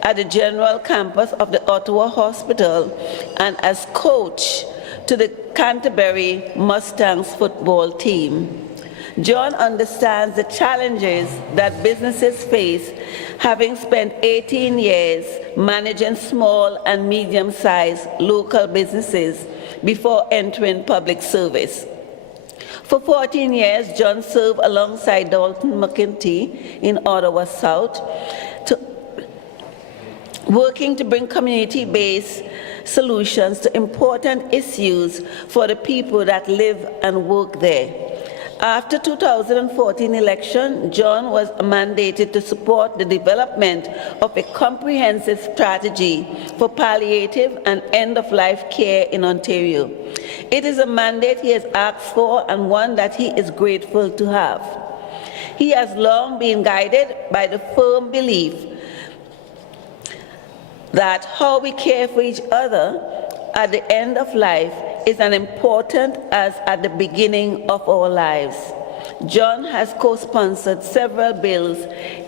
at the general campus of the Ottawa Hospital and as coach to the Canterbury Mustangs football team. John understands the challenges that businesses face, having spent 18 years managing small and medium-sized local businesses before entering public service. For 14 years, John served alongside Dalton McKenty in Ottawa South, working to bring community-based solutions to important issues for the people that live and work there. After 2014 election, John was mandated to support the development of a comprehensive strategy for palliative and end-of-life care in Ontario. It is a mandate he has asked for and one that he is grateful to have. He has long been guided by the firm belief that how we care for each other at the end of life is as important as at the beginning of our lives. John has co-sponsored several bills,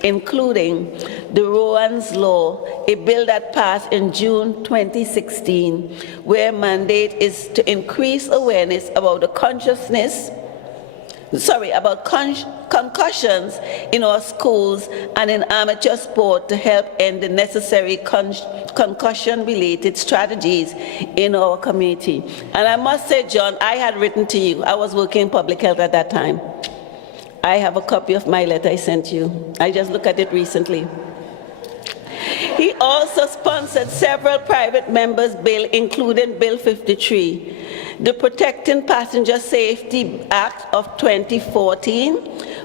including the Rowan's Law, a bill that passed in June 2016, where mandate is to increase awareness about the concussions in our schools and in amateur sport to help end the necessary concussion-related strategies in our community. And I must say, John, I had written to you. I was working in public health at that time. I have a copy of my letter I sent you. I just looked at it recently. He also sponsored several private members' bills, including Bill 53, the Protecting Passenger Safety Act of 2014,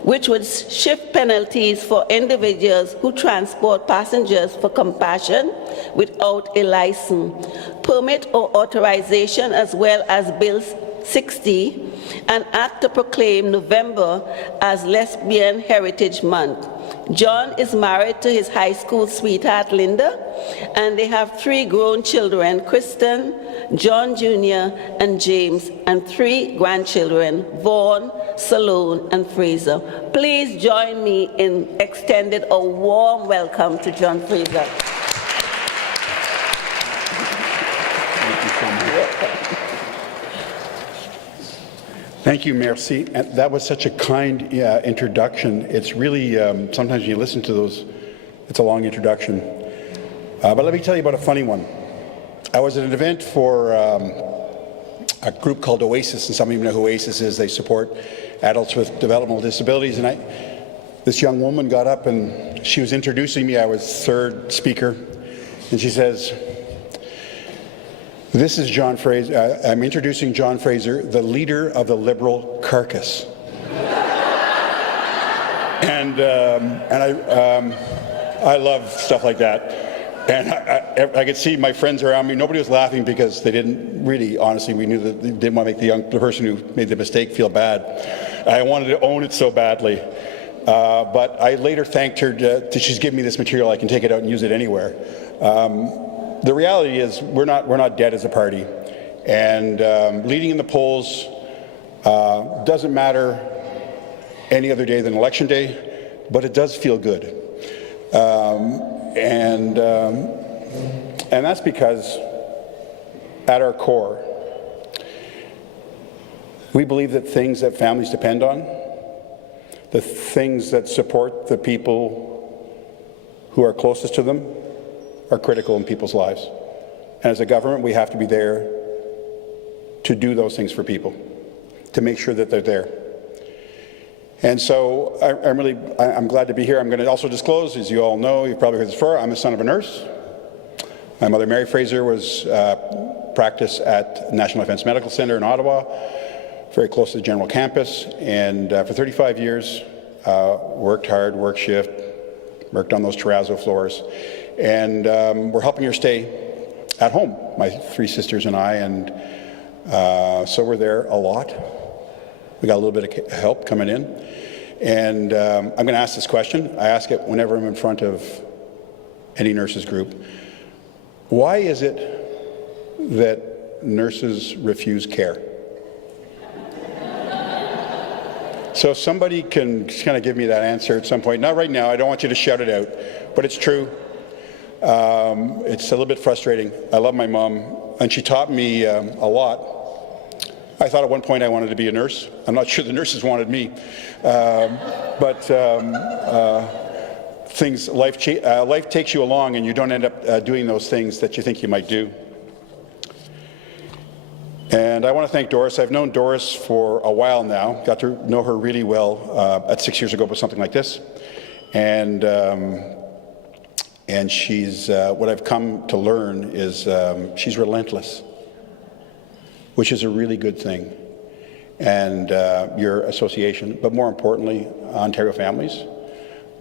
which would shift penalties for individuals who transport passengers for compassion without a license, permit or authorization, as well as Bill 60, an act to proclaim November as Lesbian Heritage Month. John is married to his high school sweetheart, Linda, and they have 3 grown children, Kristen, John Jr., and James, and 3 grandchildren, Vaughn, Salone, and Fraser. Please join me in extending a warm welcome to John Fraser. Thank you, merci. And that was such a kind introduction. It's really, sometimes when you listen to those, it's a long introduction. But let me tell you about a funny one. I was at an event for a group called Oasis, and some of you know who Oasis is. They support adults with developmental disabilities. And this young woman got up and she was introducing me. I was 3rd speaker. And she says, "This is John Fraser. I'm introducing John Fraser, the leader of the Liberal carcass." and I love stuff like that. And I could see my friends around me. Nobody was laughing because they didn't really, honestly, we knew that they didn't want to make the person who made the mistake feel bad. I wanted to own it so badly. But I later thanked her that she's given me this material. I can take it out and use it anywhere. The reality is we're not dead as a party, and leading in the polls doesn't matter any other day than Election Day, but it does feel good, and that's because at our core we believe that things that families depend on, the things that support the people who are closest to them, are critical in people's lives. And as a government, we have to be there to do those things for people, to make sure that they're there. And so I'm glad to be here. I'm going to also disclose, as you all know, you've probably heard this before, I'm the son of a nurse. My mother, Mary Fraser, was practiced at National Defence Medical Centre in Ottawa, very close to the general campus, and for 35 years, worked hard, worked shift, worked on those terrazzo floors, and we're helping her stay at home, my 3 sisters and I, and so we're there a lot. We got a little bit of help coming in, and I'm going to ask this question. I ask it whenever I'm in front of any nurses group. Why is it that nurses refuse care? So if somebody can kind of give me that answer at some point. Not right now, I don't want you to shout it out, but it's true. It's a little bit frustrating. I love my mom, and she taught me a lot. I thought at one point I wanted to be a nurse. I'm not sure the nurses wanted me. Life takes you along, and you don't end up doing those things that you think you might do. And I want to thank Doris. I've known Doris for a while now. Got to know her really well at 6 years ago with something like this. And she's, what I've come to learn is she's relentless, which is a really good thing. And your association, but more importantly, Ontario Families,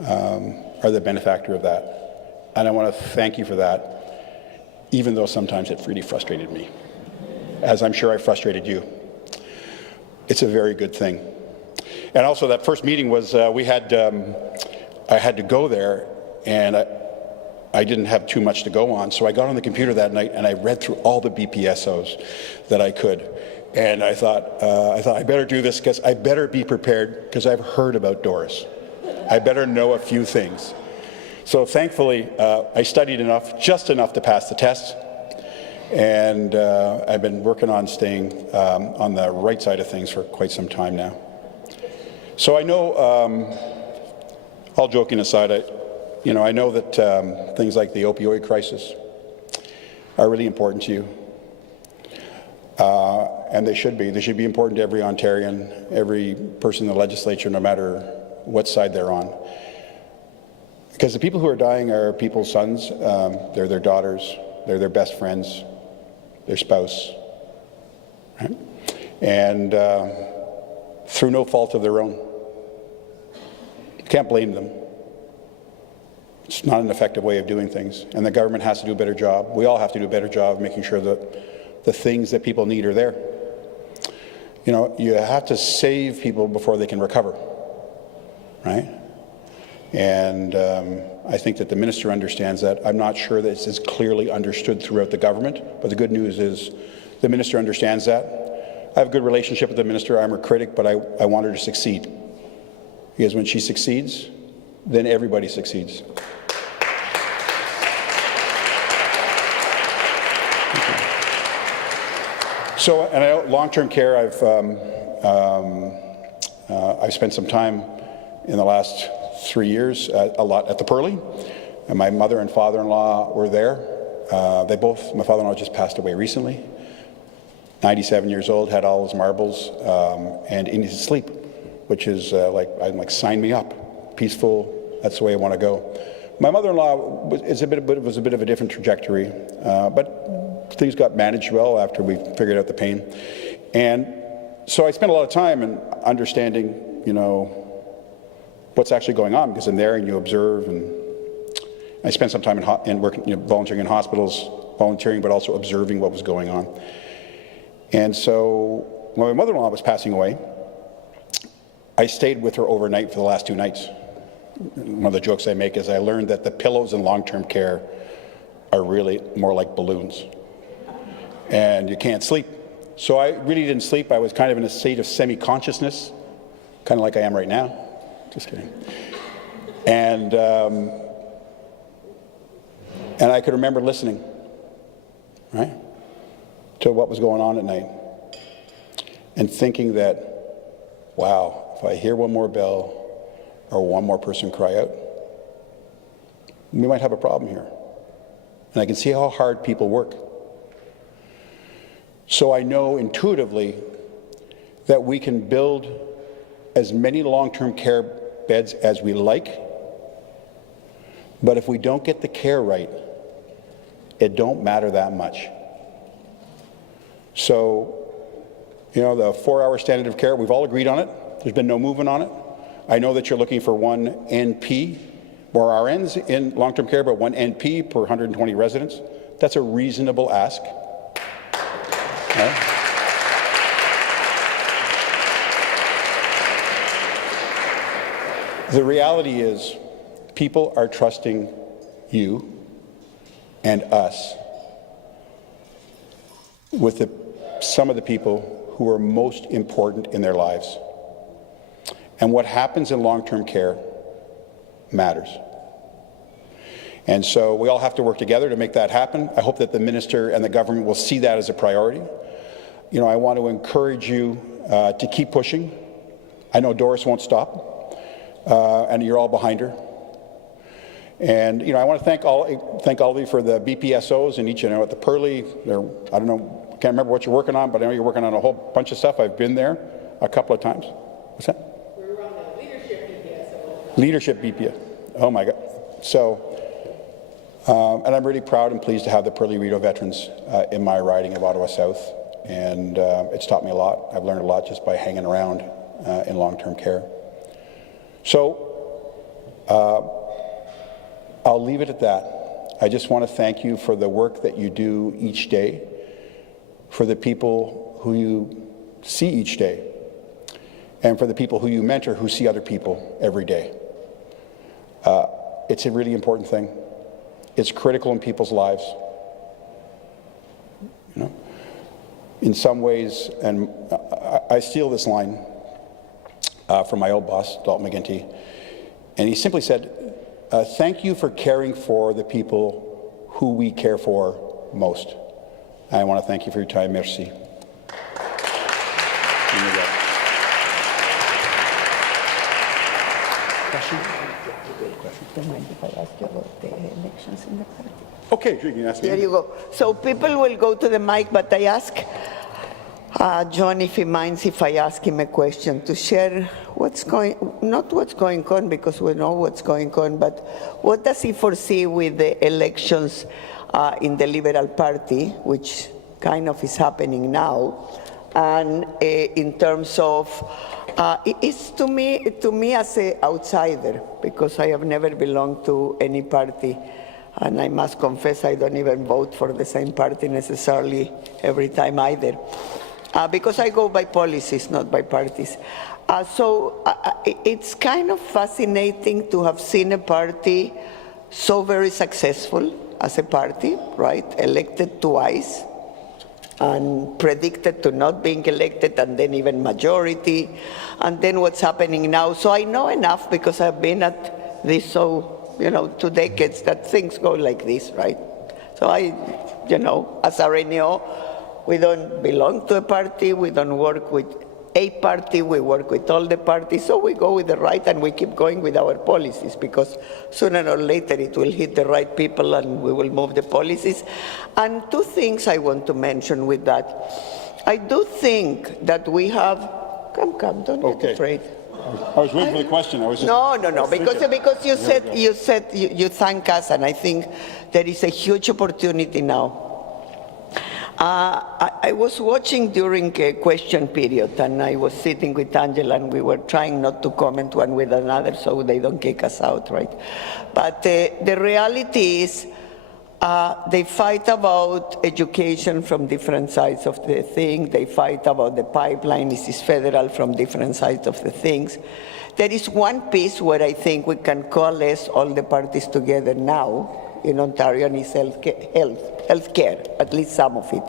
are the benefactor of that. And I want to thank you for that, even though sometimes it really frustrated me, as I'm sure I frustrated you. It's a very good thing. And also that first meeting was, I had to go there, and I didn't have too much to go on, so I got on the computer that night and I read through all the BPSOs that I could. And I thought I better do this because I better be prepared because I've heard about Doris. I better know a few things. So thankfully, I studied enough, just enough to pass the test. And I've been working on staying on the right side of things for quite some time now. So I know, all joking aside, I know that things like the opioid crisis are really important to you. And they should be. They should be important to every Ontarian, every person in the legislature, no matter what side they're on. Because the people who are dying are people's sons, they're their daughters, they're their best friends, their spouse, right? And through no fault of their own. You can't blame them. It's not an effective way of doing things, and the government has to do a better job. We all have to do a better job of making sure that the things that people need are there. You know, you have to save people before they can recover, right? And I think that the minister understands that. I'm not sure that it's as clearly understood throughout the government, but the good news is the minister understands that. I have a good relationship with the minister. I'm her critic, but I want her to succeed. Because when she succeeds, then everybody succeeds. So, and long-term care, I've spent some time in the last 3 years, a lot at the Pearly, and my mother and father-in-law were there. My father-in-law just passed away recently, 97 years old, had all his marbles, and in his sleep, which is I'm like, sign me up, peaceful, that's the way I want to go. My mother-in-law was a bit of a different trajectory, but things got managed well after we figured out the pain. And so I spent a lot of time in understanding, you know, what's actually going on, because I'm there and you observe, and I spent some time in working, volunteering in hospitals, but also observing what was going on. And so when my mother-in-law was passing away, I stayed with her overnight for the last 2 nights. One of the jokes I make is I learned that the pillows in long-term care are really more like balloons, and you can't sleep. So I really didn't sleep. I was kind of in a state of semi-consciousness, kind of like I am right now. Just kidding. And I could remember listening, right, to what was going on at night, and thinking that, wow, if I hear one more bell or one more person cry out, we might have a problem here. And I can see how hard people work. So I know intuitively that we can build as many long-term care beds as we like, but if we don't get the care right, it don't matter that much. So, you know, the 4-hour standard of care, we've all agreed on it. There's been no movement on it. I know that you're looking for one NP, or RNs in long-term care, but one NP per 120 residents. That's a reasonable ask. Okay. The reality is, people are trusting you and us with some of the people who are most important in their lives. And what happens in long-term care matters. And so we all have to work together to make that happen. I hope that the minister and the government will see that as a priority. You know, I want to encourage you to keep pushing. I know Doris won't stop. And you're all behind her. And you know, I want to thank all of you for the BPSOs and each, you know, at the Pearly. I don't know, can't remember what you're working on, but I know you're working on a whole bunch of stuff. I've been there a couple of times. What's that? We're on the leadership BPSO. Leadership BPSO. Oh my God. So, and I'm really proud and pleased to have the Pearly Rideau veterans in my riding of Ottawa South, and it's taught me a lot. I've learned a lot just by hanging around in long-term care. So I'll leave it at that. I just want to thank you for the work that you do each day, for the people who you see each day, and for the people who you mentor who see other people every day. It's a really important thing. It's critical in people's lives. You know, in some ways, and I steal this line from my old boss, Dalton McGuinty, and he simply said, thank you for caring for the people who we care for most. I want to thank you for your time. Merci. Question? Don't mind if I ask you about the elections in the party? Okay, you can ask me. There you go. So people will go to the mic, but I ask John if he minds if I ask him a question to share not what's going on, because we know what's going on, but what does he foresee with the elections in the Liberal Party, which kind of is happening now, and in terms of, it's to me as an outsider, because I have never belonged to any party, and I must confess I don't even vote for the same party necessarily every time either. Because I go by policies, not by parties. So it's kind of fascinating to have seen a party so very successful as a party, right? Elected twice and predicted to not being elected, and then even majority, and then what's happening now. So I know enough, because I've been at this, so, 2 decades, that things go like this, right? So as a Renio, we don't belong to a party, we don't work with a party, we work with all the parties, so we go with the right and we keep going with our policies, because sooner or later it will hit the right people and we will move the policies. And 2 things I want to mention with that. I do think that we have, come, don't get afraid. I was waiting for the question. No, because you thank us, and I think there is a huge opportunity now. I was watching during a question period, and I was sitting with Angela, and we were trying not to comment one with another so they don't kick us out, right? But the reality is they fight about education from different sides of the thing. They fight about the pipeline. This is federal from different sides of the things. There is one piece where I think we can coalesce all the parties together now in Ontario, and it's healthcare, at least some of it.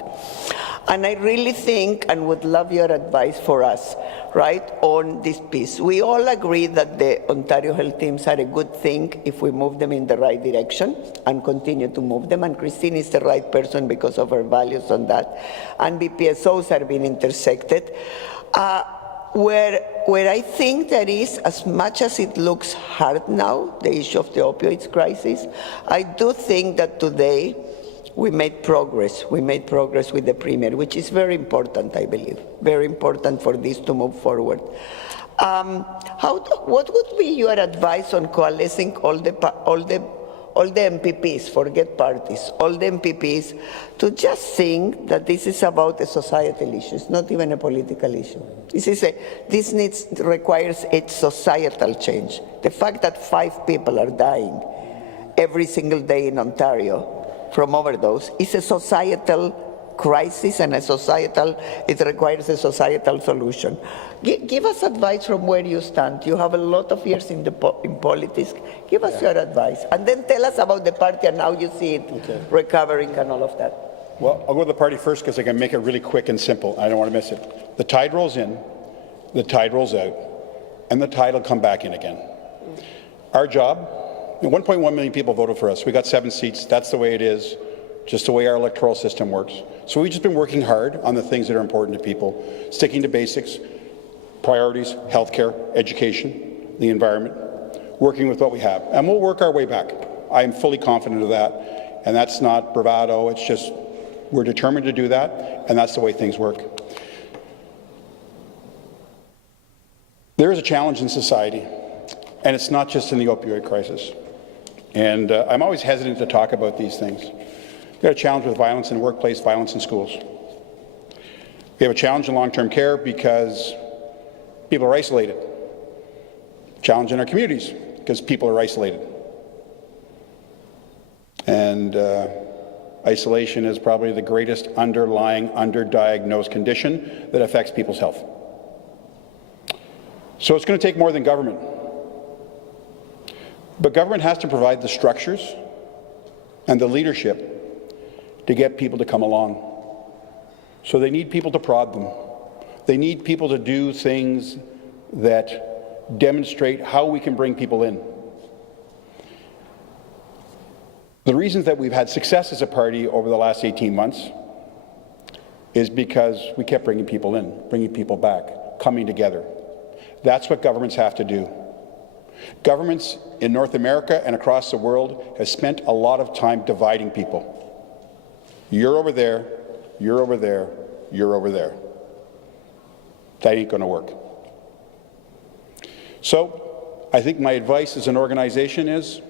And I really think, and would love your advice for us, right, on this piece. We all agree that the Ontario health teams are a good thing if we move them in the right direction and continue to move them. And Christine is the right person because of her values on that. And BPSOs are being intersected. Where I think there is, as much as it looks hard now, the issue of the opioids crisis, I do think that today we made progress. We made progress with the Premier, which is very important, I believe, very important for this to move forward. What would be your advice on coalescing all the MPPs, forget parties, all the MPPs, to just think that this is about a societal issue, it's not even a political issue. This requires a societal change. The fact that 5 people are dying every single day in Ontario from overdose is a societal crisis, and it requires a societal solution. Give us advice from where you stand. You have a lot of years in politics. Give us your advice, and then tell us about the party and how you see it recovering and all of that. Well, I'll go to the party first because I can make it really quick and simple. I don't want to miss it. The tide rolls in, the tide rolls out, and the tide will come back in again. Our job, 1.1 million people voted for us. We got 7 seats. That's the way it is, just the way our electoral system works. So we've just been working hard on the things that are important to people, sticking to basics, priorities, healthcare, education, the environment, working with what we have. And we'll work our way back. I am fully confident of that. And that's not bravado. It's just we're determined to do that, and that's the way things work. There is a challenge in society, and it's not just in the opioid crisis. And I'm always hesitant to talk about these things. We have a challenge with violence in the workplace, violence in schools. We have a challenge in long-term care because people are isolated. Challenge in our communities because people are isolated. And isolation is probably the greatest underlying, underdiagnosed condition that affects people's health. So it's going to take more than government. But government has to provide the structures and the leadership to get people to come along. So they need people to prod them. They need people to do things that demonstrate how we can bring people in. The reasons that we've had success as a party over the last 18 months is because we kept bringing people in, bringing people back, coming together. That's what governments have to do. Governments in North America and across the world have spent a lot of time dividing people. You're over there, you're over there, you're over there. That ain't going to work. So I think my advice as an organization is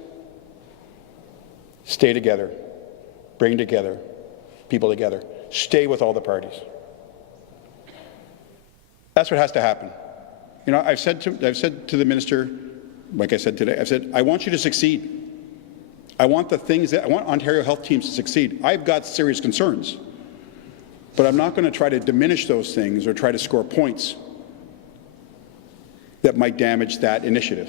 stay together, bring together, people together, stay with all the parties. That's what has to happen. You know, I've said to the minister, like I said today, I've said, I want you to succeed. I want Ontario health teams to succeed. I've got serious concerns, but I'm not going to try to diminish those things or try to score points that might damage that initiative.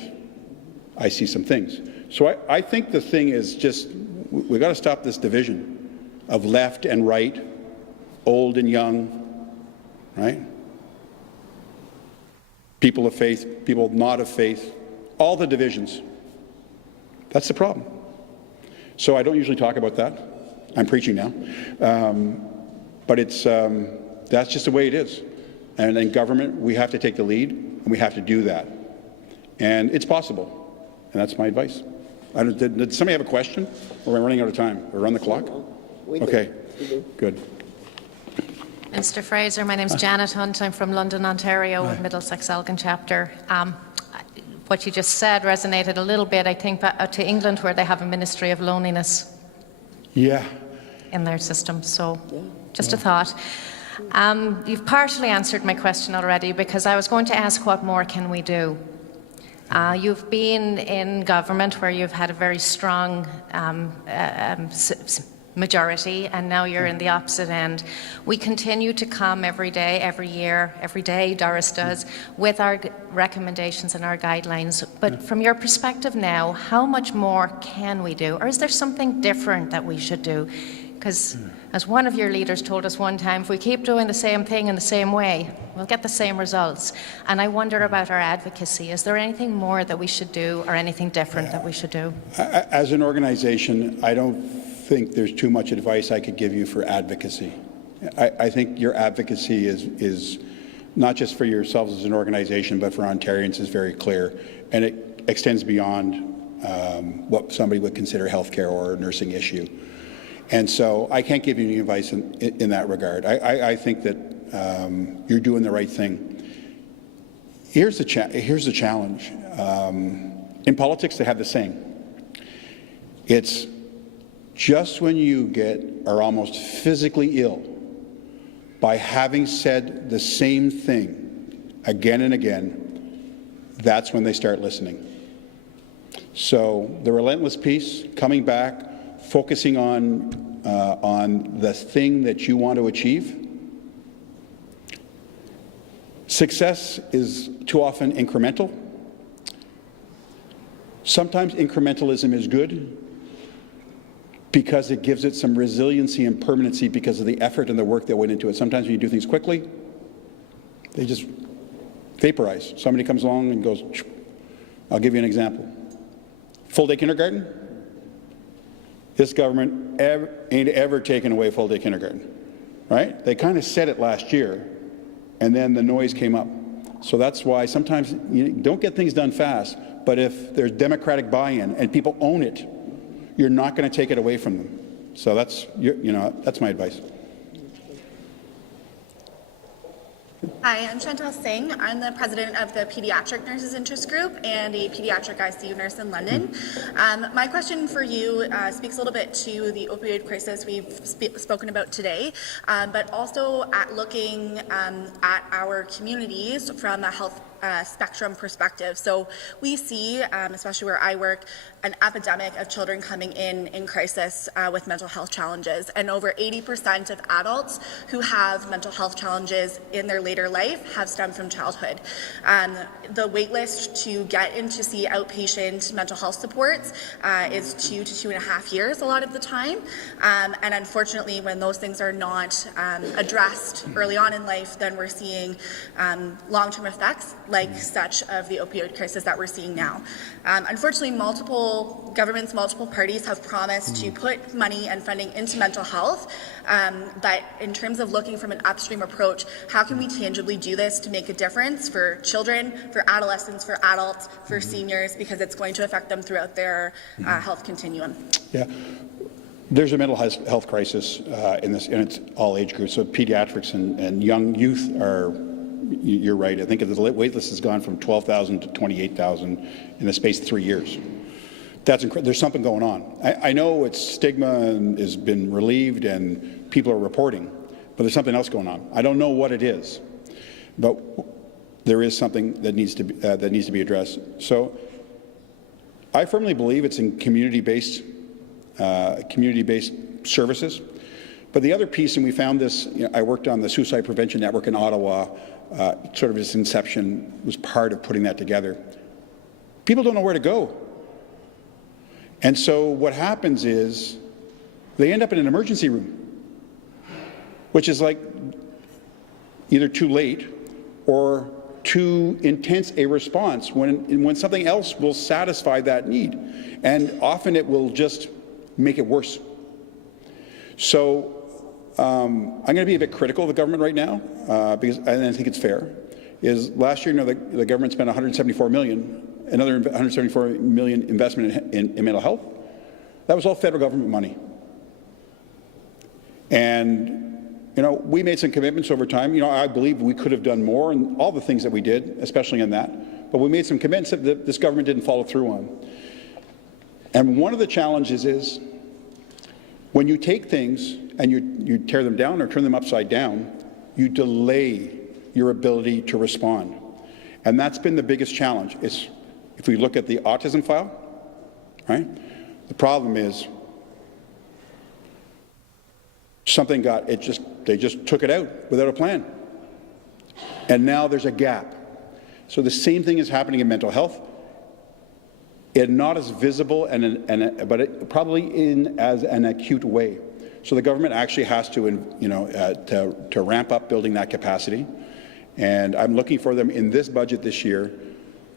I see some things. So I think the thing is just, we've got to stop this division of left and right, old and young, right? People of faith, people not of faith, all the divisions. That's the problem. So I don't usually talk about that. I'm preaching now. But that's just the way it is. And in government, we have to take the lead, and we have to do that. And it's possible. And that's my advice. Did somebody have a question? Or am I running out of time? We're on the clock? Okay, good. Mr. Fraser, my name is Janet Hunt. I'm from London, Ontario, with Middlesex Elgin chapter. What you just said resonated a little bit, I think, to England, where they have a Ministry of Loneliness in their system. So just a thought. You've partially answered my question already, because I was going to ask what more can we do? You've been in government where you've had a very strong majority, and now you're in the opposite end. We continue to come every day, every year, every day, Doris does, with our recommendations and our guidelines. But from your perspective now, how much more can we do? Or is there something different that we should do? Because as one of your leaders told us one time, if we keep doing the same thing in the same way, we'll get the same results. And I wonder about our advocacy. Is there anything more that we should do, or anything different that we should do? As an organization, I don't think there's too much advice I could give you for advocacy. I think your advocacy is not just for yourselves as an organization, but for Ontarians is very clear, and it extends beyond what somebody would consider healthcare or a nursing issue. And so I can't give you any advice in that regard. I think that you're doing the right thing. Here's the challenge. In politics, they have the saying. It's just when you are almost physically ill by having said the same thing again and again, that's when they start listening. So the relentless piece, coming back, focusing on the thing that you want to achieve. Success is too often incremental. Sometimes incrementalism is good because it gives it some resiliency and permanency because of the effort and the work that went into it. Sometimes when you do things quickly, they just vaporize. Somebody comes along and goes, I'll give you an example. Full-day kindergarten. This government ain't ever taken away full-day kindergarten, right? They kind of said it last year, and then the noise came up. So that's why sometimes you don't get things done fast, but if there's democratic buy-in and people own it, you're not going to take it away from them. So that's, that's my advice. Hi, I'm Chantal Singh. I'm the president of the Pediatric Nurses Interest Group and a pediatric ICU nurse in London. My question for you speaks a little bit to the opioid crisis we've spoken about today, but also at looking at our communities from a health spectrum perspective. So we see, especially where I work, an epidemic of children coming in crisis with mental health challenges. And over 80% of adults who have mental health challenges in their later life have stemmed from childhood. The wait list to get in to see outpatient mental health supports is 2 to 2.5 years a lot of the time. And unfortunately, when those things are not addressed early on in life, then we're seeing long-term effects like such of the opioid crisis that we're seeing now. Unfortunately, multiple governments, multiple parties have promised to put money and funding into mental health, but in terms of looking from an upstream approach, how can we tangibly do this to make a difference for children, for adolescents, for adults, for seniors, because it's going to affect them throughout their health continuum? Yeah. There's a mental health crisis in this, and it's all age groups. So pediatrics and young youth are, you're right. I think the wait list has gone from 12,000 to 28,000 in the space of 3 years. That's incredible. There's something going on. I know it's stigma and has been relieved and people are reporting, but there's something else going on. I don't know what it is, but there is something that needs to be addressed. So I firmly believe it's in community-based services. But the other piece, and we found this, I worked on the Suicide Prevention Network in Ottawa, sort of its inception was part of putting that together. People don't know where to go. And so what happens is they end up in an emergency room, which is like either too late or too intense a response when something else will satisfy that need. And often it will just make it worse. So I'm going to be a bit critical of the government right now, because and I think it's fair. Is last year, the government spent $174 million, another $174 million investment in mental health. That was all federal government money. And we made some commitments over time. I believe we could have done more and all the things that we did, especially in that. But we made some commitments that this government didn't follow through on. And one of the challenges is when you take things and you tear them down or turn them upside down, you delay your ability to respond. And that's been the biggest challenge. It's, if we look at the autism file, right? The problem is they just took it out without a plan. And now there's a gap. So the same thing is happening in mental health. It's not as visible, but probably as an acute way. So the government actually has to ramp up building that capacity. And I'm looking for them in this budget this year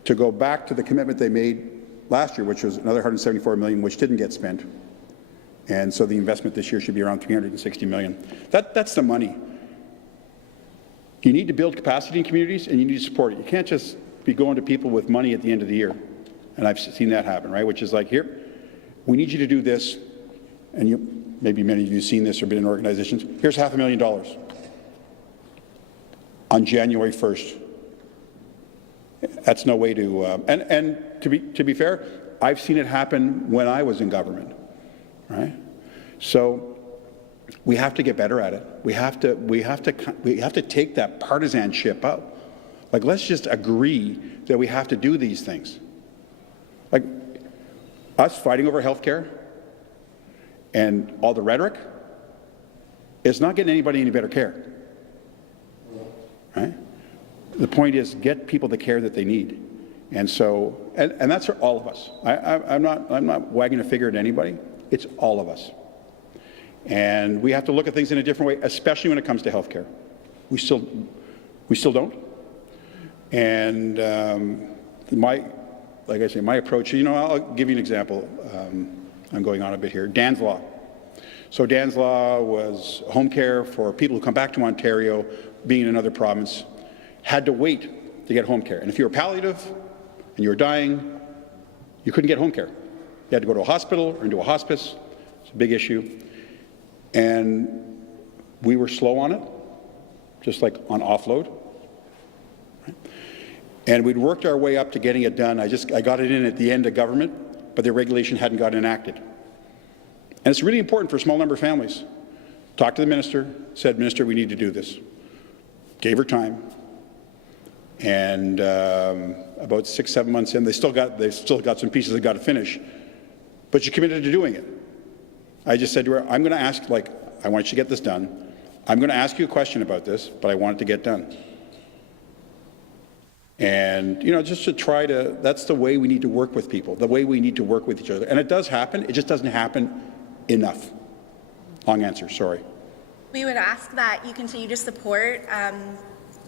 to go back to the commitment they made last year, which was another $174 million, which didn't get spent. And so the investment this year should be around $360 million. That's the money. You need to build capacity in communities, and you need to support it. You can't just be going to people with money at the end of the year. And I've seen that happen, right? Which is like, here, we need you to do this. And maybe many of you have seen this or been in organizations. Here's $500,000 on January 1st. That's no way to, and to be fair, I've seen it happen when I was in government, right? So we have to get better at it. We have to take that partisanship out. Like, let's just agree that we have to do these things. Like, us fighting over health care and all the rhetoric, it's not getting anybody any better care, right? The point is, get people the care that they need. And so, and that's for all of us. I'm not wagging a finger at anybody. It's all of us. And we have to look at things in a different way, especially when it comes to health care. We still don't. And like I say, my approach, I'll give you an example. I'm going on a bit here. Dan's Law. So Dan's Law was home care for people who come back to Ontario, being in another province, had to wait to get home care. And if you were palliative and you were dying, you couldn't get home care. You had to go to a hospital or into a hospice. It's a big issue. And we were slow on it, just like on offload. And we'd worked our way up to getting it done. I got it in at the end of government, but the regulation hadn't got enacted. And it's really important for a small number of families. Talked to the minister, said, Minister, we need to do this. Gave her time. And about 6-7 months in, they still got some pieces they got to finish. But she committed to doing it. I just said to her, I'm going to ask, I want you to get this done. I'm going to ask you a question about this, but I want it to get done. And, just to try to, that's the way we need to work with people, the way we need to work with each other. And it does happen, it just doesn't happen enough. Long answer, sorry. We would ask that you continue to support,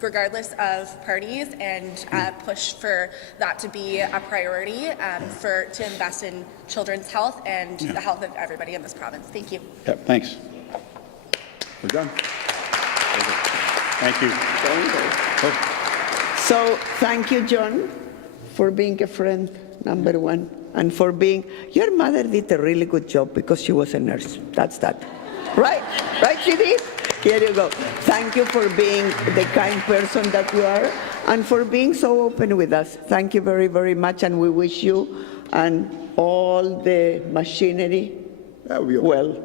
regardless of parties, and push for that to be a priority to invest in children's health and the health of everybody in this province. Thank you. Yep, thanks. We're done. Thank you. So thank you, John, for being a friend, number one, and for being, your mother did a really good job because she was a nurse. That's that. Right? Right, she did? Here you go. Thank you for being the kind person that you are and for being so open with us. Thank you very, very much, and we wish you and all the machinery, well,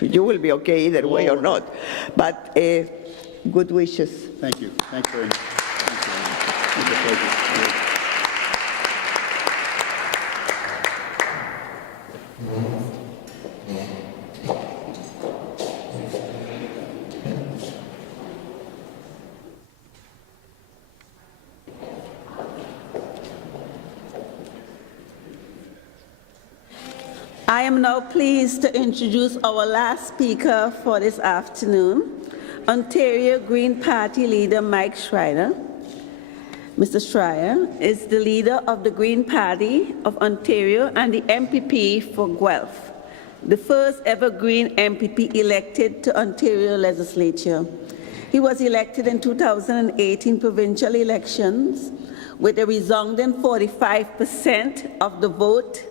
you will be okay either way or not, but good wishes. Thank you. Thanks very much. It's a pleasure. I am now pleased to introduce our last speaker for this afternoon, Ontario Green Party leader Mike Schreiner. Mr. Schreiner is the leader of the Green Party of Ontario and the MPP for Guelph, the first ever Green MPP elected to Ontario legislature. He was elected in 2018 provincial elections with a resounding 45% of the vote.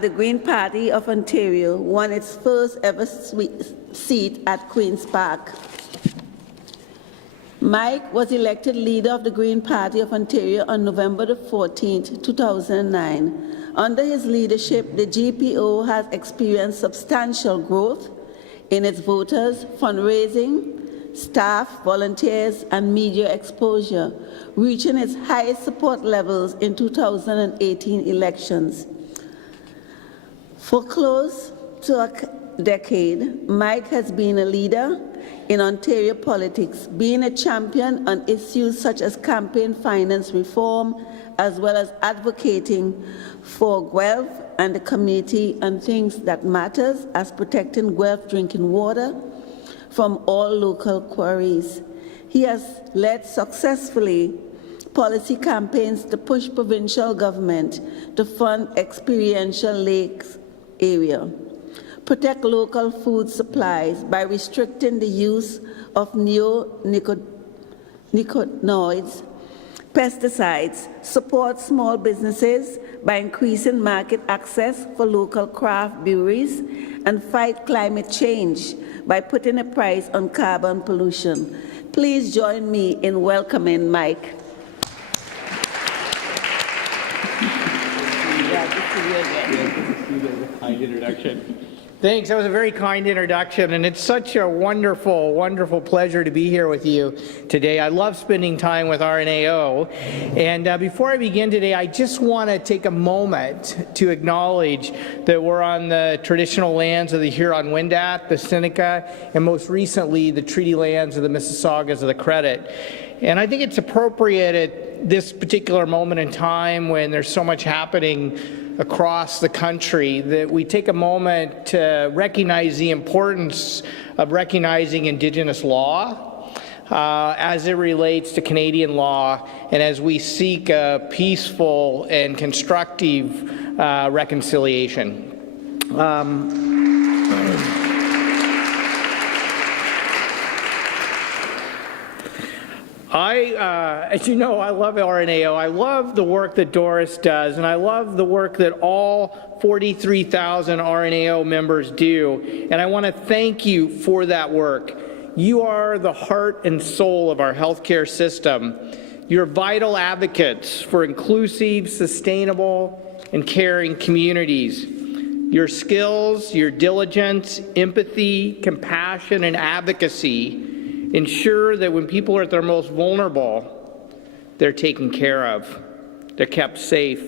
The Green Party of Ontario won its first ever seat at Queen's Park. Mike was elected leader of the Green Party of Ontario on November the 14th, 2009. Under his leadership, the GPO has experienced substantial growth in its voters, fundraising, staff, volunteers, and media exposure, reaching its highest support levels in 2018 elections. For close to a decade, Mike has been a leader in Ontario politics, being a champion on issues such as campaign finance reform, as well as advocating for Guelph and the community on things that matters, as protecting Guelph drinking water from all local quarries. He has led successfully policy campaigns to push provincial government to fund experiential lakes area, protect local food supplies by restricting the use of neonicotinoids, pesticides, support small businesses by increasing market access for local craft breweries, and fight climate change by putting a price on carbon pollution. Please join me in welcoming Mike. Kind introduction. Thanks. That was a very kind introduction, and it's such a wonderful, wonderful pleasure to be here with you today. I love spending time with RNAO. And before I begin today, I just want to take a moment to acknowledge that we're on the traditional lands of the Huron-Wendat, the Seneca, and most recently the treaty lands of the Mississaugas of the Credit. And I think it's appropriate at this particular moment in time when there's so much happening across the country that we take a moment to recognize the importance of recognizing Indigenous law as it relates to Canadian law and as we seek a peaceful and constructive reconciliation. As you know, I love RNAO. I love the work that Doris does, and I love the work that all 43,000 RNAO members do. And I want to thank you for that work. You are the heart and soul of our healthcare system. You're vital advocates for inclusive, sustainable, and caring communities. Your skills, your diligence, empathy, compassion, and advocacy ensure that when people are at their most vulnerable, they're taken care of. They're kept safe.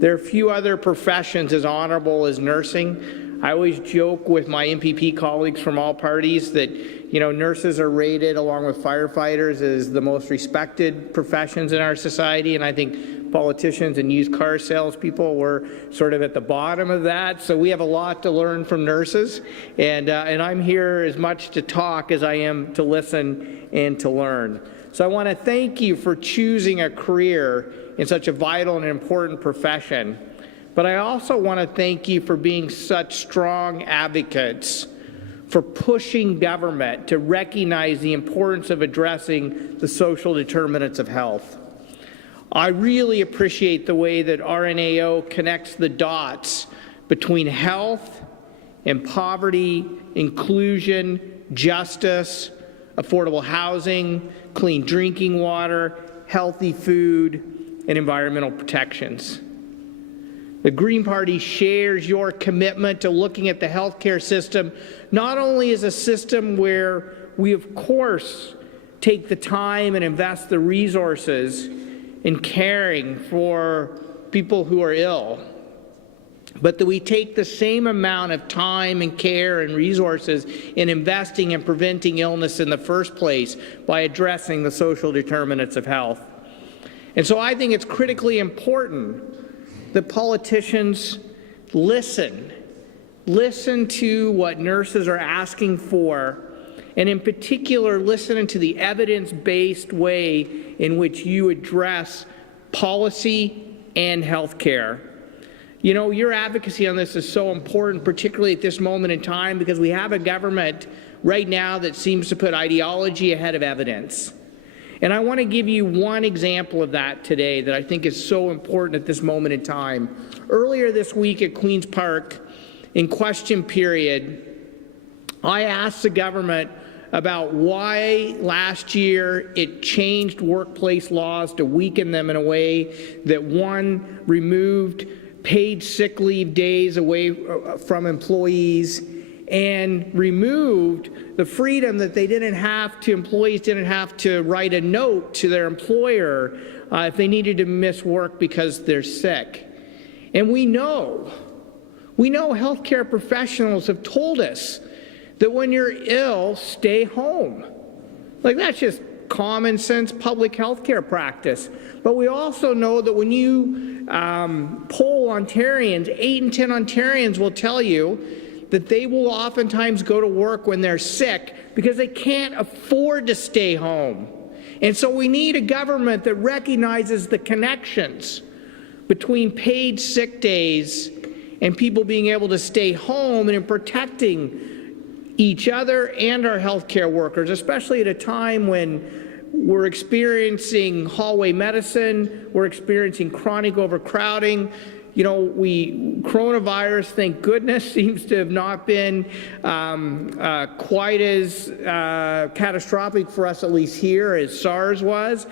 There are few other professions as honorable as nursing. I always joke with my MPP colleagues from all parties that, you know, nurses are rated along with firefighters as the most respected professions in our society, and I think politicians and used car salespeople were sort of at the bottom of that. So we have a lot to learn from nurses, and I'm here as much to talk as I am to listen and to learn. So I want to thank you for choosing a career in such a vital and important profession. But I also want to thank you for being such strong advocates for pushing government to recognize the importance of addressing the social determinants of health. I really appreciate the way that RNAO connects the dots between health and poverty, inclusion, justice, affordable housing, clean drinking water, healthy food, and environmental protections. The Green Party shares your commitment to looking at the healthcare system not only as a system where we, of course, take the time and invest the resources in caring for people who are ill, but that we take the same amount of time and care and resources in investing in preventing illness in the first place by addressing the social determinants of health. And so I think it's critically important that politicians listen to what nurses are asking for, and in particular, listen to the evidence-based way in which you address policy and health care. You know, your advocacy on this is so important, particularly at this moment in time, because we have a government right now that seems to put ideology ahead of evidence. And I want to give you one example of that today that I think is so important at this moment in time. Earlier this week at Queen's Park, in question period, I asked the government about why last year it changed workplace laws to weaken them in a way that, one, removed paid sick leave days away from employees and removed the freedom that employees didn't have to write a note to their employer if they needed to miss work because they're sick. And we know healthcare professionals have told us that when you're ill, stay home. Like, that's just common sense public health care practice. But we also know that when you poll Ontarians, 8 in 10 Ontarians will tell you that they will oftentimes go to work when they're sick because they can't afford to stay home. And so we need a government that recognizes the connections between paid sick days and people being able to stay home and in protecting each other and our healthcare workers, especially at a time when we're experiencing hallway medicine, we're experiencing chronic overcrowding. You know, coronavirus, thank goodness, seems to have not been quite as catastrophic for us, at least here, as SARS was.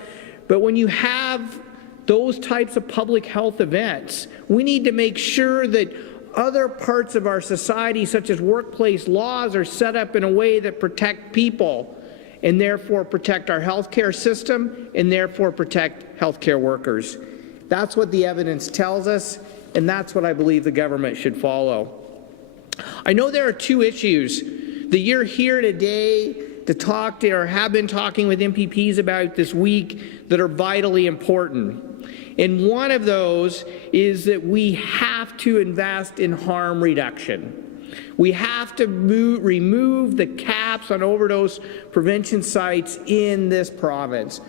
But when you have those types of public health events. We need to make sure that other parts of our society, such as workplace laws, are set up in a way that protect people and therefore protect our healthcare system and therefore protect healthcare workers. That's what the evidence tells us, and that's what I believe the government should follow. I know there are two issues that you're here today to talk to or have been talking with MPPs about this week that are vitally important. And one of those is that we have to invest in harm reduction. We have to remove the caps on overdose prevention sites in this province.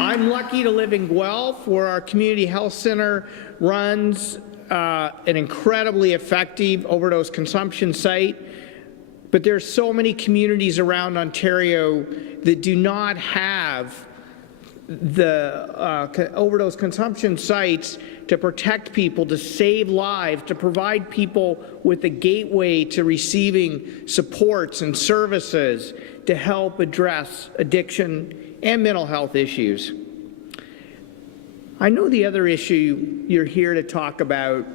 I'm lucky to live in Guelph, where our community health center runs an incredibly effective overdose consumption site. But there's so many communities around Ontario that do not have the overdose consumption sites to protect people, to save lives, to provide people with a gateway to receiving supports and services to help address addiction and mental health issues. I know the other issue you're here to talk about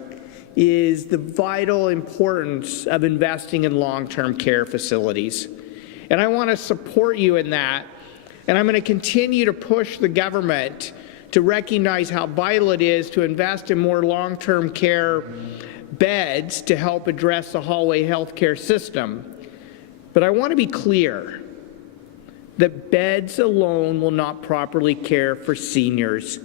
is the vital importance of investing in long-term care facilities. And I want to support you in that. And I'm going to continue to push the government to recognize how vital it is to invest in more long-term care beds to help address the hallway healthcare system. But I want to be clear that beds alone will not properly care for seniors.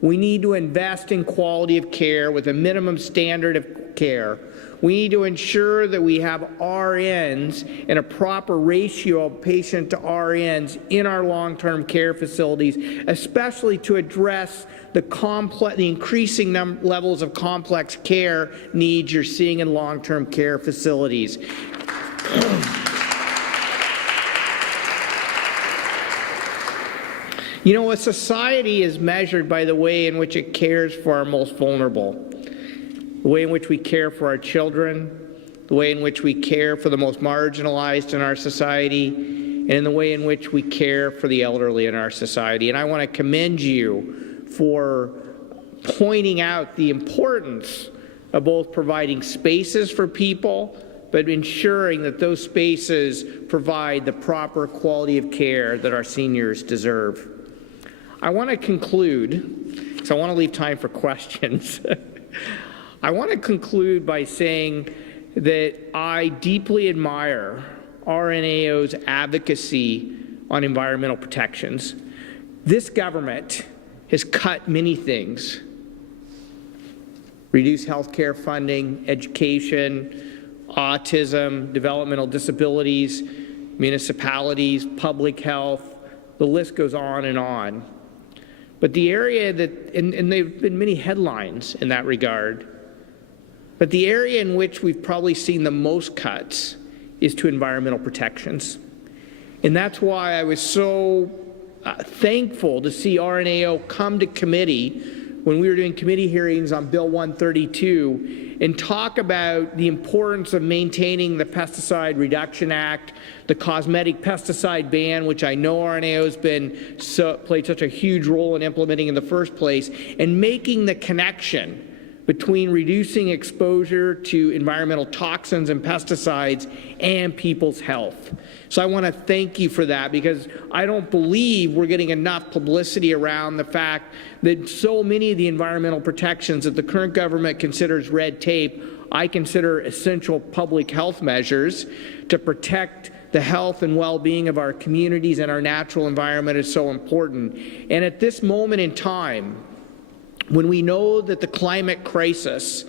We need to invest in quality of care with a minimum standard of care. We need to ensure that we have RNs and a proper ratio of patient to RNs in our long-term care facilities, especially to address the increasing levels of complex care needs you're seeing in long-term care facilities. You know, a society is measured by the way in which it cares for our most vulnerable, the way in which we care for our children, the way in which we care for the most marginalized in our society, and in the way in which we care for the elderly in our society. And I want to commend you for pointing out the importance of both providing spaces for people, but ensuring that those spaces provide the proper quality of care that our seniors deserve. I want to conclude, because I want to leave time for questions. I want to conclude by saying that I deeply admire RNAO's advocacy on environmental protections. This government has cut many things: reduced health care funding, education, autism, developmental disabilities, municipalities, public health, the list goes on and on. But the area that, and there have been many headlines in that regard, but the area in which we've probably seen the most cuts is to environmental protections. And that's why I was so thankful to see RNAO come to committee when we were doing committee hearings on Bill 132 and talk about the importance of maintaining the Pesticide Reduction Act, the cosmetic pesticide ban, which I know RNAO has played such a huge role in implementing in the first place, and making the connection between reducing exposure to environmental toxins and pesticides and people's health. So I want to thank you for that, because I don't believe we're getting enough publicity around the fact that so many of the environmental protections that the current government considers red tape, I consider essential public health measures to protect the health and well-being of our communities and our natural environment is so important. And at this moment in time, when we know that the climate crisis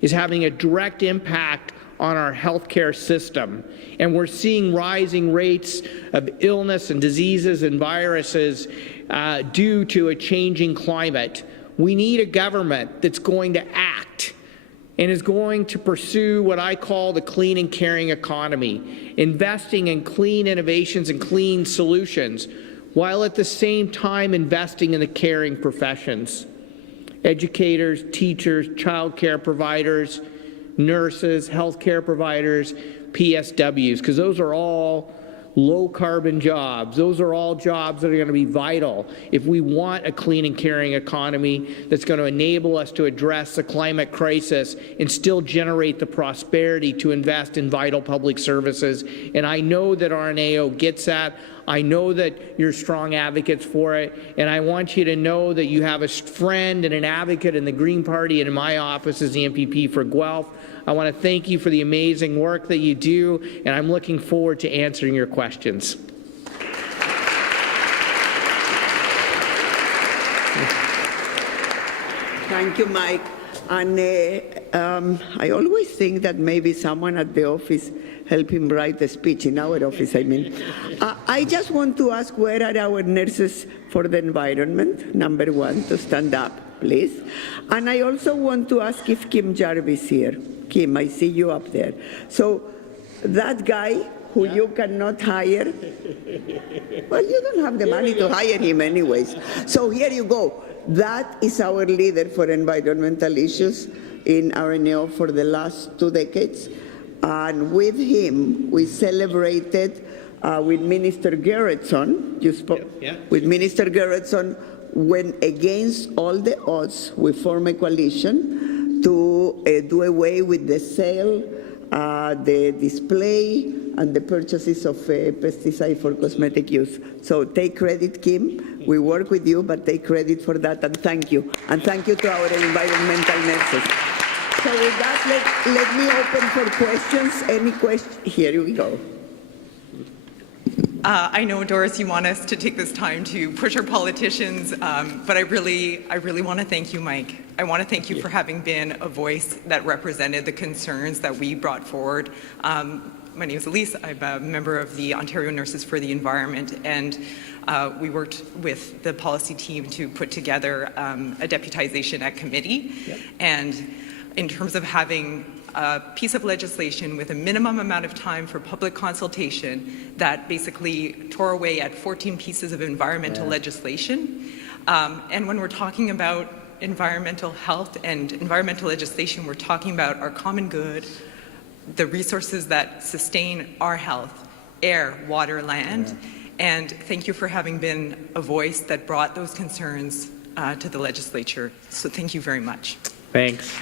is having a direct impact on our healthcare system, and we're seeing rising rates of illness and diseases and viruses due to a changing climate, we need a government that's going to act and is going to pursue what I call the clean and caring economy, investing in clean innovations and clean solutions, while at the same time investing in the caring professions. Educators, teachers, child care providers, nurses, healthcare providers, PSWs, because those are all low carbon jobs. Those are all jobs that are going to be vital if we want a clean and caring economy that's going to enable us to address the climate crisis and still generate the prosperity to invest in vital public services. And I know that RNAO gets that. I know that you're strong advocates for it, and I want you to know that you have a friend and an advocate in the Green Party and in my office as the MPP for Guelph. I want to thank you for the amazing work that you do, and I'm looking forward to answering your questions. Thank you, Mike. And I always think that maybe someone at the office helped him write the speech, in our office, I mean. I just want to ask, where are our nurses for the environment, number one, to stand up, please? And I also want to ask if Kim Jarvis here. Kim, I see you up there. So that guy who you cannot hire, well, you don't have the money to hire him anyways. So here you go. That is our leader for environmental issues in RNAO for the last 2 decades. And with him, we celebrated with Minister Gerritsen. You spoke with Minister Gerritsen when, against all the odds, we formed a coalition to do away with the sale, the display, and the purchases of pesticide for cosmetic use. So take credit, Kim. We work with you, but take credit for that, and thank you. And thank you to our environmental nurses. So with that, let me open for questions. Any questions? Here we go. I know, Doris, you want us to take this time to push our politicians, but I really want to thank you, Mike. I want to thank you for having been a voice that represented the concerns that we brought forward. My name is Elise. I'm a member of the Ontario Nurses for the Environment, and we worked with the policy team to put together a deputization at committee. Yep. And in terms of having a piece of legislation with a minimum amount of time for public consultation that basically tore away at 14 pieces of environmental legislation. And when we're talking about environmental health and environmental legislation, we're talking about our common good, the resources that sustain our health, air, water, land. And thank you for having been a voice that brought those concerns to the legislature. So thank you very much. Thanks.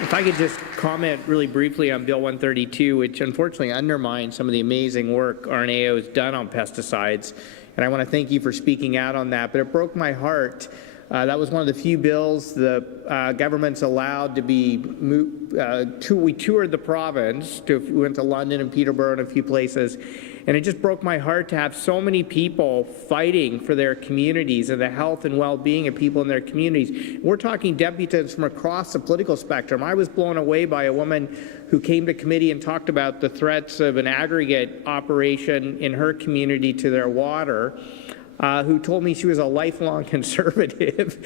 If I could just comment really briefly on Bill 132, which unfortunately undermines some of the amazing work RNAO has done on pesticides. And I want to thank you for speaking out on that, but it broke my heart. That was one of the few bills the government's allowed to be moved. We toured the province. We went to London and Peterborough and a few places. And it just broke my heart to have so many people fighting for their communities and the health and well-being of people in their communities. We're talking deputies from across the political spectrum. I was blown away by a woman who came to committee and talked about the threats of an aggregate operation in her community to their water. Who told me she was a lifelong conservative.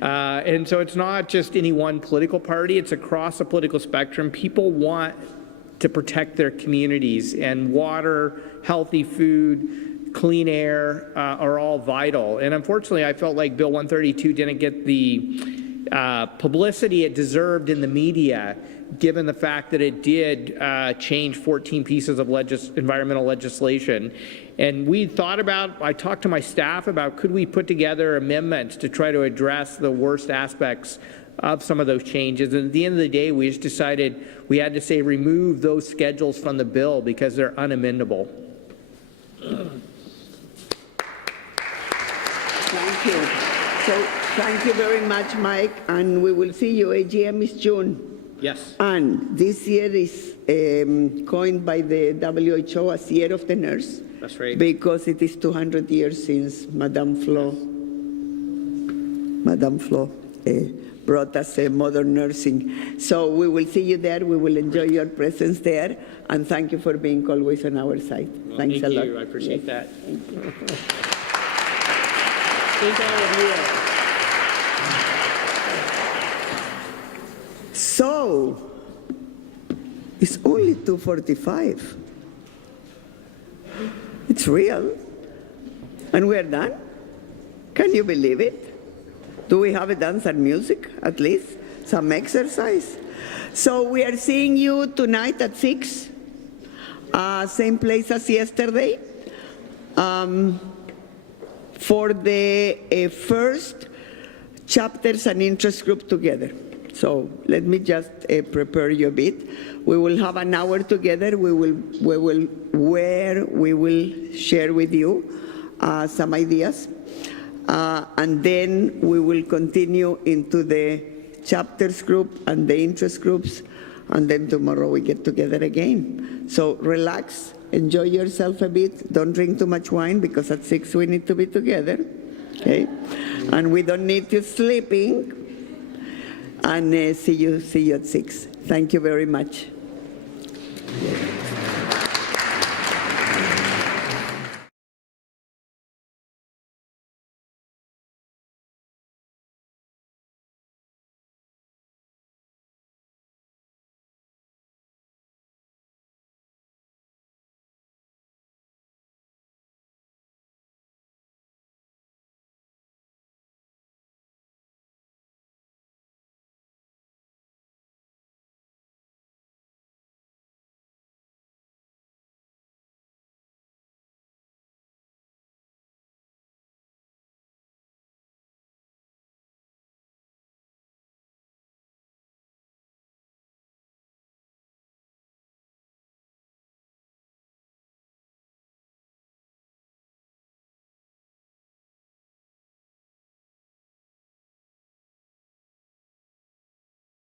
And so it's not just any one political party, it's across the political spectrum. People want to protect their communities, and water, healthy food, clean air are all vital. And unfortunately, I felt like Bill 132 didn't get the publicity it deserved in the media, given the fact that it did change 14 pieces of environmental legislation. And we thought about, I talked to my staff about, could we put together amendments to try to address the worst aspects of some of those changes. And at the end of the day, we just decided we had to say remove those schedules from the bill because they're unamendable. Thank you. So thank you very much, Mike, and we will see you. AGM is June. Yes. And this year is coined by the WHO as Year of the Nurse. That's right. Because it is 200 years since Madame Flo brought us modern nursing. So we will see you there. We will enjoy your presence there. And thank you for being always on our side. Well, Thanks a lot. Thank you. I appreciate that. Thank all of you. So, it's only 2:45. It's real. And we're done? Can you believe it? Do we have a dance and music, at least? Some exercise? So we are seeing you tonight at 6, same place as yesterday, for the first chapters and interest group together. So let me just prepare you a bit. We will have an hour together. We will share with you some ideas, and then we will continue into the chapters group and the interest groups, and then tomorrow we get together again. So relax, enjoy yourself a bit. Don't drink too much wine because at 6 we need to be together, okay? And we don't need you sleeping. And see you at 6. Thank you very much.